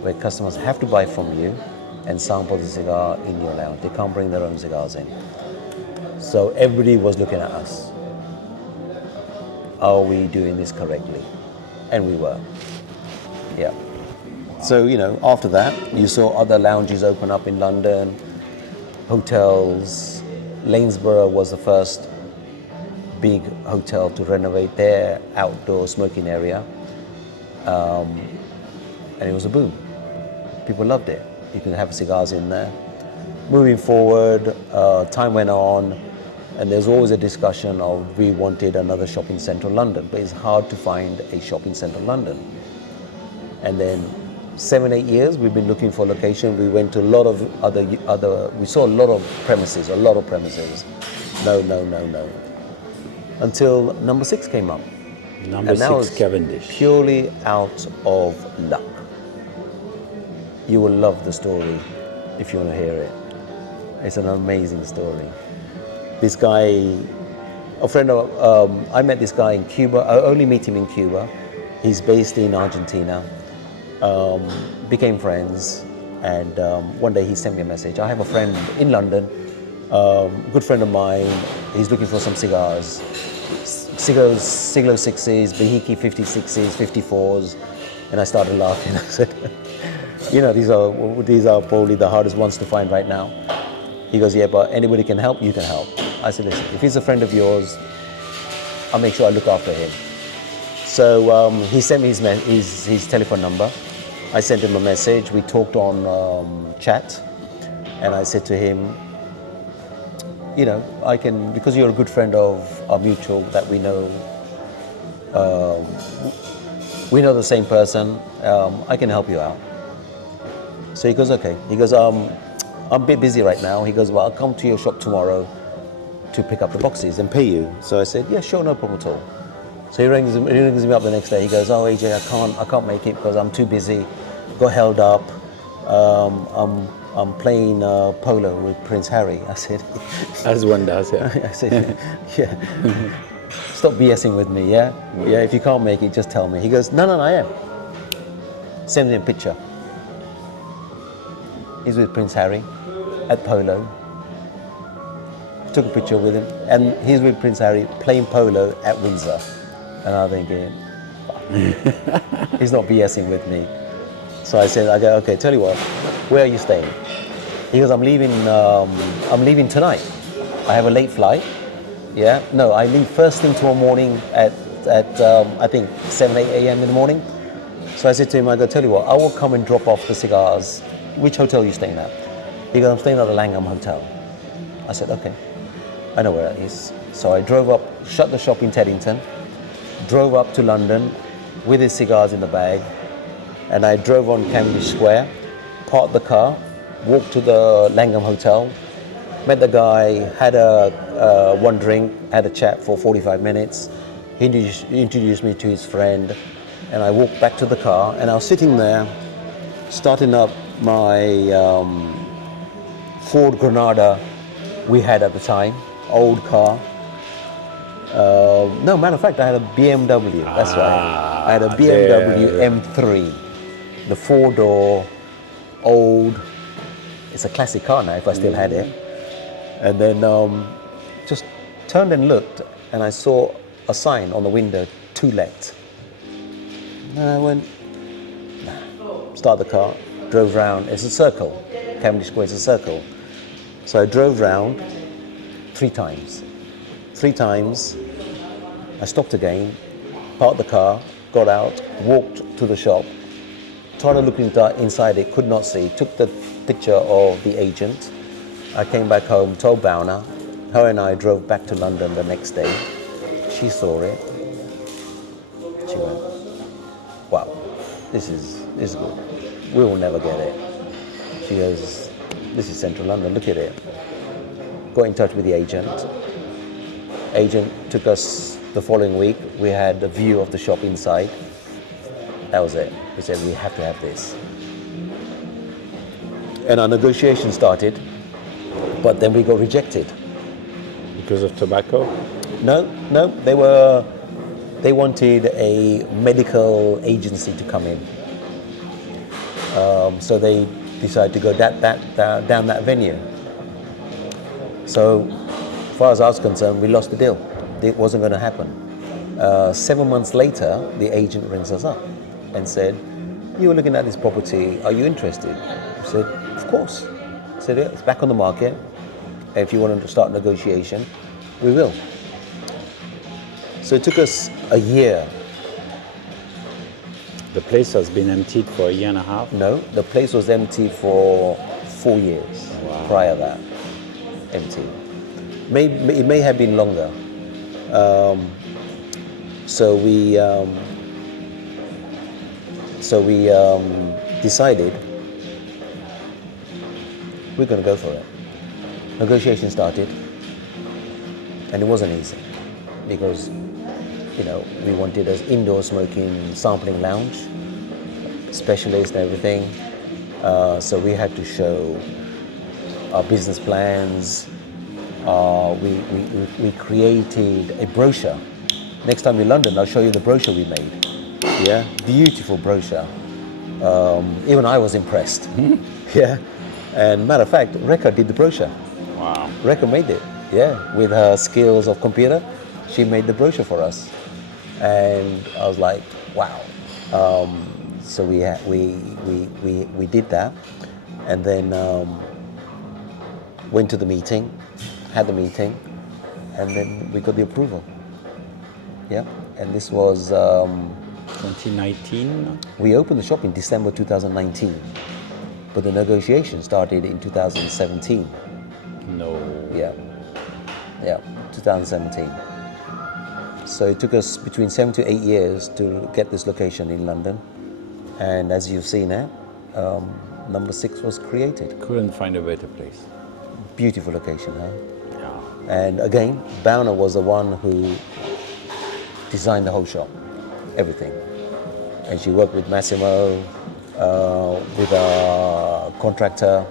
where customers have to buy from you and sample the cigar in your lounge. They can't bring their own cigars in. So everybody was looking at us. Are we doing this correctly? And we were, yeah. So, you know, after that, you saw other lounges open up in London, hotels. Lanesborough was the first big hotel to renovate their outdoor smoking area. And it was a boom. People loved it. You could have cigars in there. Moving forward, time went on, and there's always a discussion of we wanted another shop in central London, but it's hard to find a shop in central London. And then 7-8 years we've been looking for location. We went to a lot of other we saw a lot of premises. No. Until number 6 came up. Number 6, Cavendish. Purely out of luck. You will love the story if you want to hear it. It's an amazing story. This guy, a friend of, I met this guy in Cuba. I only meet him in Cuba. He's based in Argentina. Became friends, and one day he sent me a message. I have a friend in London, good friend of mine. He's looking for some cigars. Cigars, Siglo 6s, Behiki 56s, 54s. And I started laughing. I said, you know, these are probably the hardest ones to find right now. He goes, yeah, but anybody can help, you can help. I said, listen, if he's a friend of yours, I'll make sure I look after him. So he sent me his telephone number. I sent him a message. We talked on chat, and I said to him, you know, I can, because you're a good friend of our mutual that we know the same person, I can help you out. So he goes, okay. He goes, I'm a bit busy right now. He goes, well, I'll come to your shop tomorrow to pick up the boxes and pay you. So I said, yeah, sure, no problem at all. So he rings me up the next day. He goes, oh, Ajay, I can't make it because I'm too busy. Got held up. I'm playing polo with Prince Harry. I said, as one does, yeah. I said, yeah. Stop BSing with me, yeah? Yeah, if you can't make it, just tell me. He goes, no, I am. Send him a picture. He's with Prince Harry at polo. Took a picture with him, and he's with Prince Harry playing polo at Windsor. And I'm thinking, he's not BSing with me. So I said, okay, tell you what, where are you staying? He goes, I'm leaving tonight. I have a late flight. Yeah, no, I leave first thing tomorrow morning at I think 7, 8 a.m. in the morning. So I said to him, I go, tell you what, I will come and drop off the cigars. Which hotel are you staying at? He goes, I'm staying at the Langham Hotel. I said, okay, I know where it is. So I drove up, shut the shop in Teddington, drove up to London with his cigars in the bag, and I drove on Cavendish Square, parked the car, walked to the Langham Hotel, Met the guy, had one drink, had a chat for 45 minutes. He introduced me to his friend, and I walked back to the car, and I was sitting there, starting up my Ford Granada we had at the time, old car. No, matter of fact, I had a BMW, that's right. I had a BMW M3, the four-door, old, it's a classic car now if I still had it. And then just turned and looked, and I saw a sign on the window, "To Let." And I went, nah. Start the car, drove round, it's a circle, Cavendish Square is a circle. So I drove round 3 times. 3 times, I stopped again, parked the car, got out, walked to the shop, tried to look inside it, could not see, took the picture of the agent. I came back home, told Bauna, her and I drove back to London the next day. She saw it. She went, wow, this is good. We will never get it. She goes, this is central London, look at it. Got in touch with the agent. Agent took us the following week. We had a view of the shop inside. That was it. We said, we have to have this. And our negotiation started, but then we got rejected. Because of tobacco? No, they wanted a medical agency to come in. So they decided to go down that venue. So, as far as I was concerned, we lost the deal. It wasn't going to happen. 7 months later, the agent rings us up and said, "You were looking at this property, are you interested?" I said, "Of course." I said, "It's back on the market. If you want to start negotiation, we will." So it took us a year. The place has been emptied for a year and a half? No, the place was empty for 4 years. Wow. Prior to that, empty. It may have been longer. So we decided we're going to go for it. Negotiation started, and it wasn't easy because, we wanted an indoor smoking sampling lounge, specialist and everything. So we had to show our business plans. We created a brochure. Next time in London, I'll show you the brochure we made. Yeah, beautiful brochure. Even I was impressed. Yeah, and matter of fact, Rekha did the brochure. Wow. Rekha made it. Yeah, with her skills of computer, she made the brochure for us, and I was like, wow. So we did that, and then went to the meeting, had the meeting, and then we got the approval. Yeah, and this was 2019? We opened the shop in December 2019, but the negotiation started in 2017. No. Yeah, 2017. So it took us between 7 to 8 years to get this location in London, and as you've seen it, number 6 was created. Couldn't find a better place. Beautiful location, huh? Yeah. And again, Bauna was the one who designed the whole shop, everything. And she worked with Massimo, with a contractor,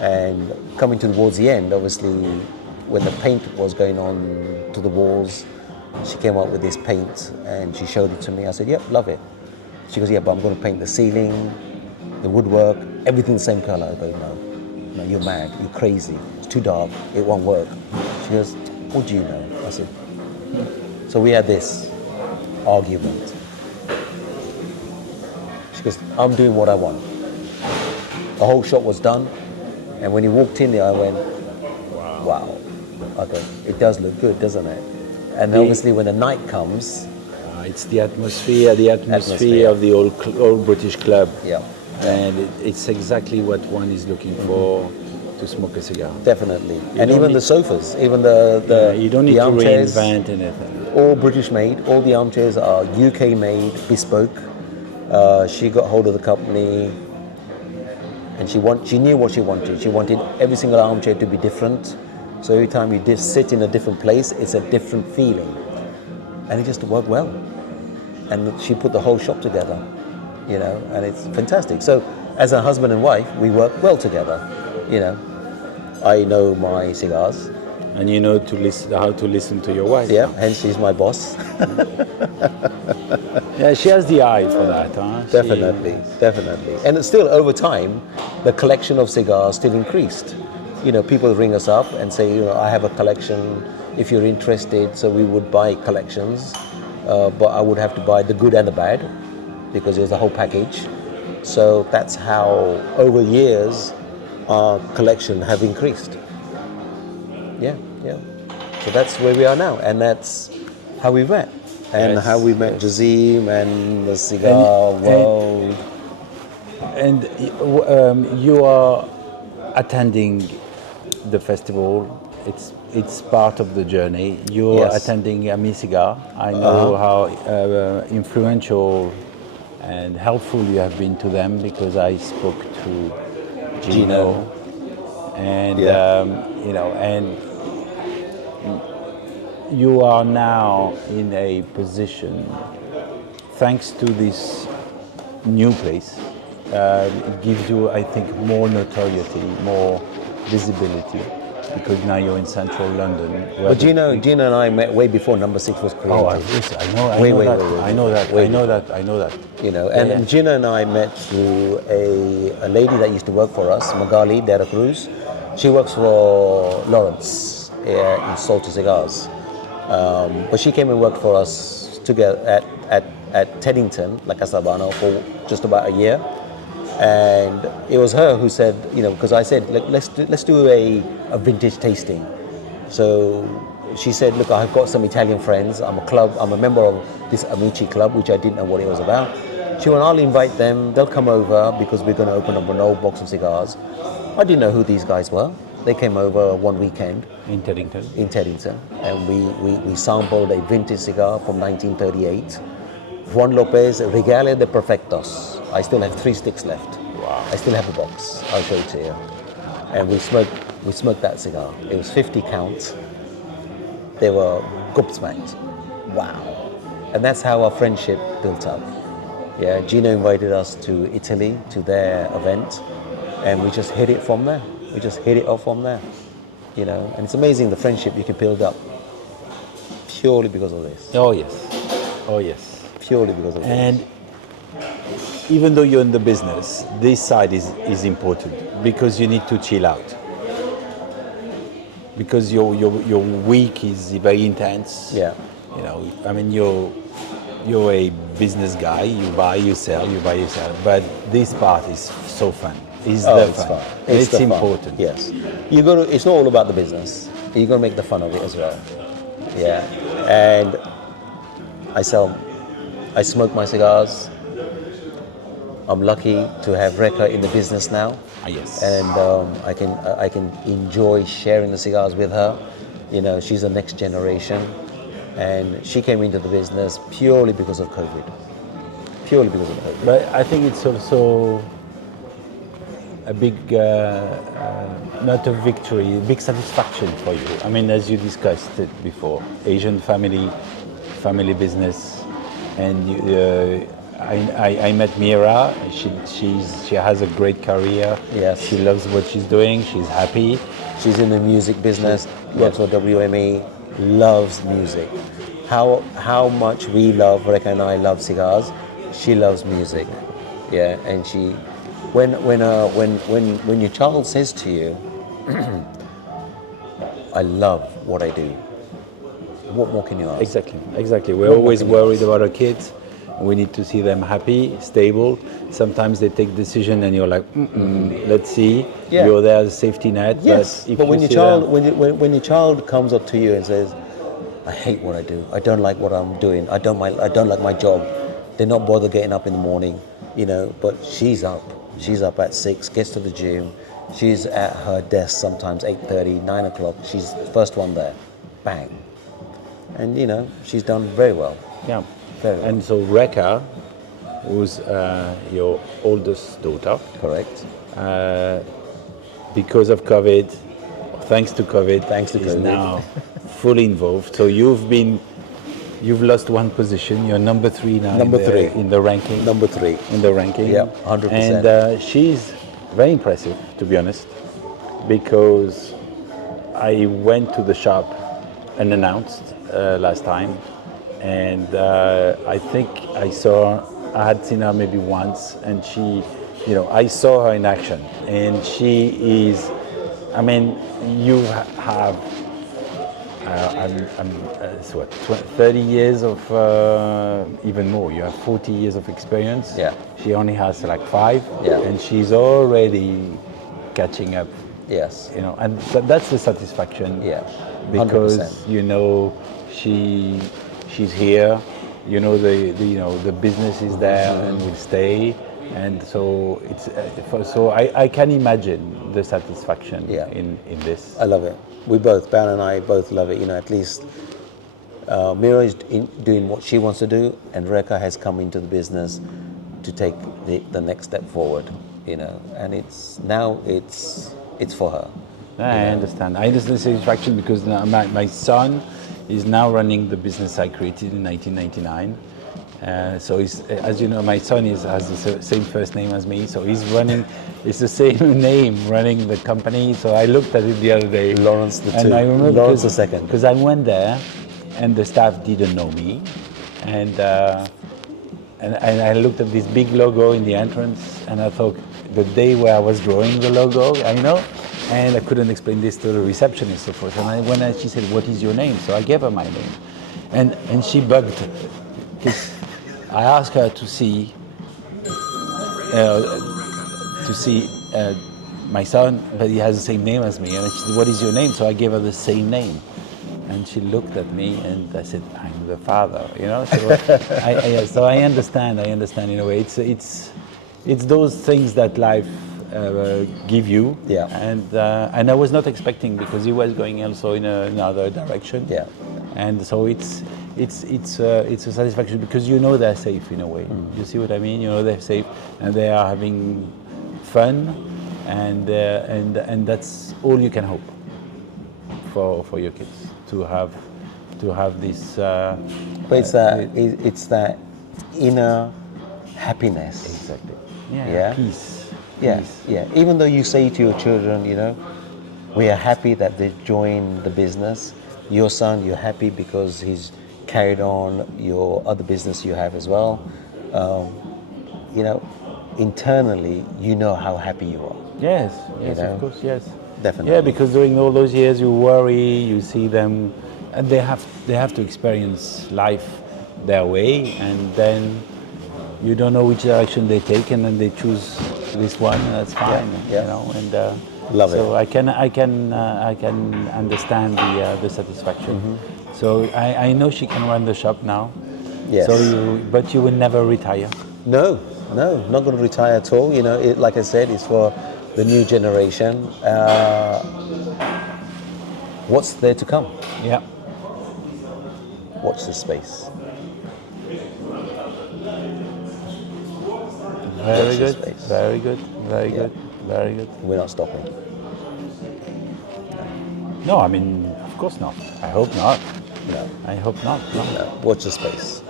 and coming towards the end, obviously, when the paint was going on to the walls, she came up with this paint and she showed it to me. I said, "Yep, love it." She goes, "Yeah, but I'm going to paint the ceiling, the woodwork, everything the same color." I go, no, you're mad, you're crazy. It's too dark, it won't work. She goes, "What do you know?" I said, so we had this argument. She goes, "I'm doing what I want." The whole shop was done, and when he walked in there, I went, wow. Okay, it does look good, doesn't it? And obviously when the night comes, it's the atmosphere of the old British club. Yeah. And it's exactly what one is looking for to smoke a cigar. Definitely. And even the sofas, even the you don't need to armchairs, reinvent anything. all British made. All the armchairs are UK made, bespoke. She got hold of the company And she knew what she wanted. She wanted every single armchair to be different. So every time you did sit in a different place, it's a different feeling. And it just worked well. And she put the whole shop together, you know, and it's fantastic. So as a husband and wife, we work well together, you know. I know my cigars. And you know how to listen to your wife. Yeah, hence she's my boss. Yeah, she has the eye for that, huh? Definitely. And it's still, over time, the collection of cigars still increased. You know, people ring us up and say, you know, I have a collection, if you're interested. So we would buy collections, but I would have to buy the good and the bad, because there's a whole package. So that's how, over years, our collection have increased. Yeah. So that's where we are now, and that's how we met. And Yes, how we met Jazim and the cigar world. And you are attending the festival. It's part of the journey. You're Yes. attending Ami Cigar. I know how influential and helpful you have been to them, because I spoke to Gino. And you know, and you are now in a position, thanks to this new place, it gives you, I think, more notoriety, more visibility, because now you're in central London. But Gino and I met way before Number 6 was created. Oh, I know that. You know, and Gino and I met through a lady that used to work for us, Magali de la Cruz. She works for Lawrence in Salty Cigars. But she came and worked for us together at Teddington, like Casa del Habano, for just about a year. And it was her who said, you know, because I said, let's do a vintage tasting. So she said, look, I've got some Italian friends. I'm a member of this Amici club, which I didn't know what it was about. She went, I'll invite them. They'll come over because we're going to open up an old box of cigars. I didn't know who these guys were. They came over one weekend. In Teddington. And we sampled a vintage cigar from 1938. Juan Lopez Regale de Perfectos. I still have 3 sticks left. Wow. I still have the box. I'll show it to you. And we smoked that cigar. It was 50 counts. They were gobsmacked. Wow. And that's how our friendship built up. Yeah, Gino invited us to Italy, to their event, and we just hit it from there. We just hit it off from there. You know, and it's amazing the friendship you can build up purely because of this. Oh yes. Purely because of this. And even though you're in the business, this side is important, because you need to chill out. Because your week is very intense. Yeah. You know, I mean, you're a business guy. You buy, you sell. But this part is so fun. It's fun. It's important. Yes. It's not all about the business. You're gonna make the fun of it as well. Yeah. And I smoke my cigars. I'm lucky to have Rekha in the business now. Yes. And I can enjoy sharing the cigars with her. You know, she's the next generation, and she came into the business purely because of COVID. But I think it's also a big, not a victory, a big satisfaction for you. I mean, as you discussed it before, Asian family business, and I met Mira. She has a great career. Yes. She loves what she's doing. She's happy. She's in the music business. Works for WME. Loves music. How much we love, Rekha and I love cigars. She loves music. Yeah, and she. When your child says to you, I love what I do, what more can you ask? Exactly. We're always worried about our kids. We need to see them happy, stable. Sometimes they take decision and you're like, let's see. Yeah. You're there as a safety net. Yes, but when your child comes up to you and says, I hate what I do. I don't like what I'm doing. I don't like my job. They're not bothered getting up in the morning, you know, but she's up. She's up at 6, gets to the gym. She's at her desk sometimes 8:30, 9 o'clock. She's the first one there. Bang. And, you know, she's done very well. Yeah. Very well. And so Rekha, who's your oldest daughter. Correct. because of COVID, thanks to COVID, is COVID. now fully involved. So you've lost one position. You're number 3 now. Number three. In the ranking. Number 3. In the ranking. Yeah, 100%. And she's very impressive, to be honest, because I went to the shop unannounced last time, and I think I had seen her maybe once, and she, I saw her in action, and she is, I mean, you have, it's what, 30 years of, even more, you have 40 years of experience. Yeah. She only has like 5, Yeah. and she's already catching up. Yes. And that's the satisfaction. Yeah. Because 100%. she's here. The business is there and will stay, and so I can imagine the satisfaction in this. I love it. We both, Ben and I, both love it. At least Mira is doing what she wants to do, and Reka has come into the business to take the next step forward. And it's for her. I understand. I understand the satisfaction because my son is now running the business I created in 1999. So as you know, my son has the same first name as me, so it's the same name running the company. So I looked at it the other day. Lawrence the and two. I remember Lawrence the second. Because I went there, and the staff didn't know me, and I looked at this big logo in the entrance, and I thought the day where I was drawing the logo, and I couldn't explain this to the receptionist, so forth. And she said, "What is your name?" So I gave her my name, and she bugged. I asked her to see my son, but he has the same name as me. And she said, "What is your name?" So I gave her the same name, and she looked at me, and I said, "I'm the father." So I understand. In a way, it's those things that life give you. Yeah. And I was not expecting, because he was going also in another direction. Yeah. And so it's a satisfaction, because they're safe in a way. You see what I mean? They're safe, and they are having fun, and that's all you can hope for your kids to have this. But it's that inner happiness. Exactly. Yeah. Peace. Yeah, Peace. yeah. Even though you say to your children, we are happy that they joined the business. Your son, you're happy because he's carried on your other business you have as well. Internally, how happy you are. Yes, of course, yes. Definitely. Yeah, because during all those years you worry, you see them, and they have to experience life their way, and then you don't know which direction they take, and then they choose this one, and that's fine. Yeah. And love so it. I can understand the satisfaction. Mm-hmm. So I know she can run the shop now. Yes. But you will never retire. No, not going to retire at all. Like I said, it's for the new generation. What's there to come? Yeah. Watch the space. Very Watch the good. space. Very good. Very Yeah. good. Very good. We're not stopping. No, I mean, of course not. I hope not. No. I hope not. No. No. Watch the space.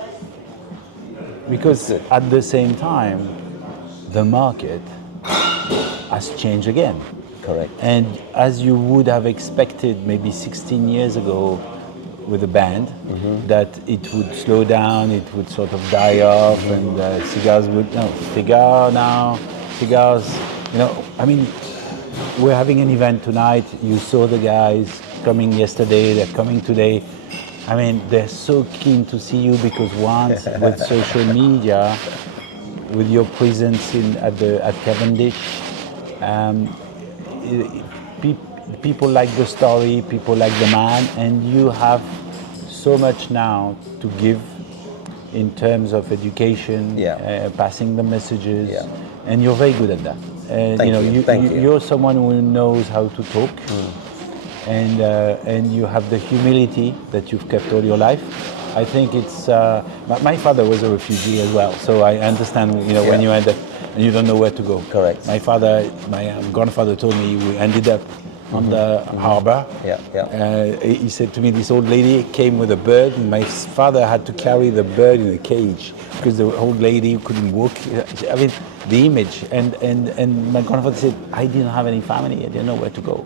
Because at the same time, the market has changed again. Correct. And as you would have expected maybe 16 years ago with a band, that it would slow down, it would sort of die off, and cigars, I mean, we're having an event tonight. You saw the guys coming yesterday, they're coming today. I mean, they're so keen to see you, because once with social media, with your presence at Cavendish, people like the story, people like the man, and you have so much now to give in terms of education, passing the messages, and you're very good at that. Thank you. You're someone who knows how to talk, and you have the humility that you've kept all your life, I think it's. My father was a refugee as well, so I understand. When you end up and you don't know where to go. Correct. My grandfather told me we ended up on the harbor. Yeah, yeah. He said to me, this old lady came with a bird, and my father had to carry the bird in a cage because the old lady couldn't walk. I mean, the image. And my grandfather said, I didn't have any family. I didn't know where to go.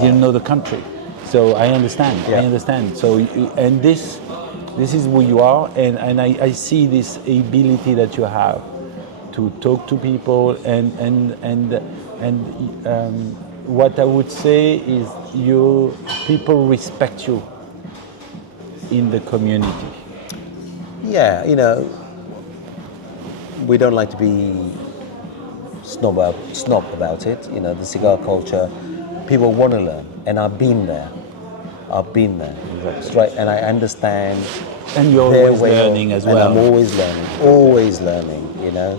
Didn't know the country. So I understand. Yeah. I understand. So and this is who you are, and I see this ability that you have to talk to people and what I would say is people respect you in the community. Yeah, we don't like to be snob about it. The cigar culture, people want to learn, and I've been there. That's right, and I understand. And you're their always way learning as well. And I'm always learning. Yeah.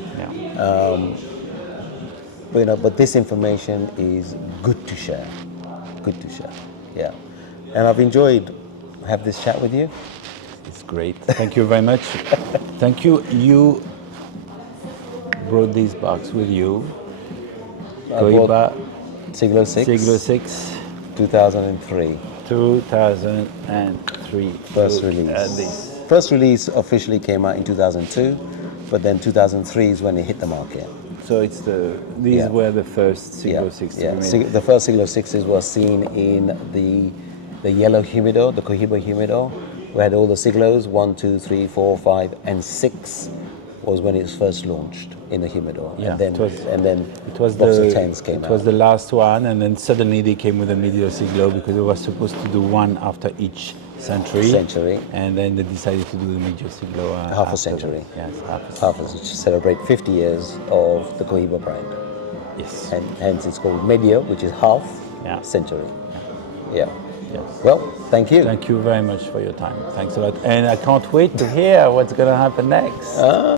But this information is good to share. Yeah, and I've enjoyed have this chat with you. It's great. Thank you very much. Thank you. You brought this box with you. Cohiba Siglo 6. Siglo 6. 2003. 2003. First release. First release officially came out in 2002, but then 2003 is when it hit the market. So these were the first Siglo 6. Yeah. The first Siglo 6s were seen in the yellow humidor, the Cohiba humidor. We had all the Siglos, 1, 2, 3, 4, 5, and 6 was when it was first launched in the humidor. Yeah, and then it was box of 10s came out. It was the last one, and then suddenly they came with a medio Siglo because it was supposed to do one after each century. And then they decided to do the medio Siglo. Half a century. Yes, half a century. To celebrate 50 years of the Cohiba brand. Yes. And hence it's called medio, which is half century. Yeah. Yes. Well, thank you. Thank you very much for your time. Thanks a lot. And I can't wait to hear what's going to happen next.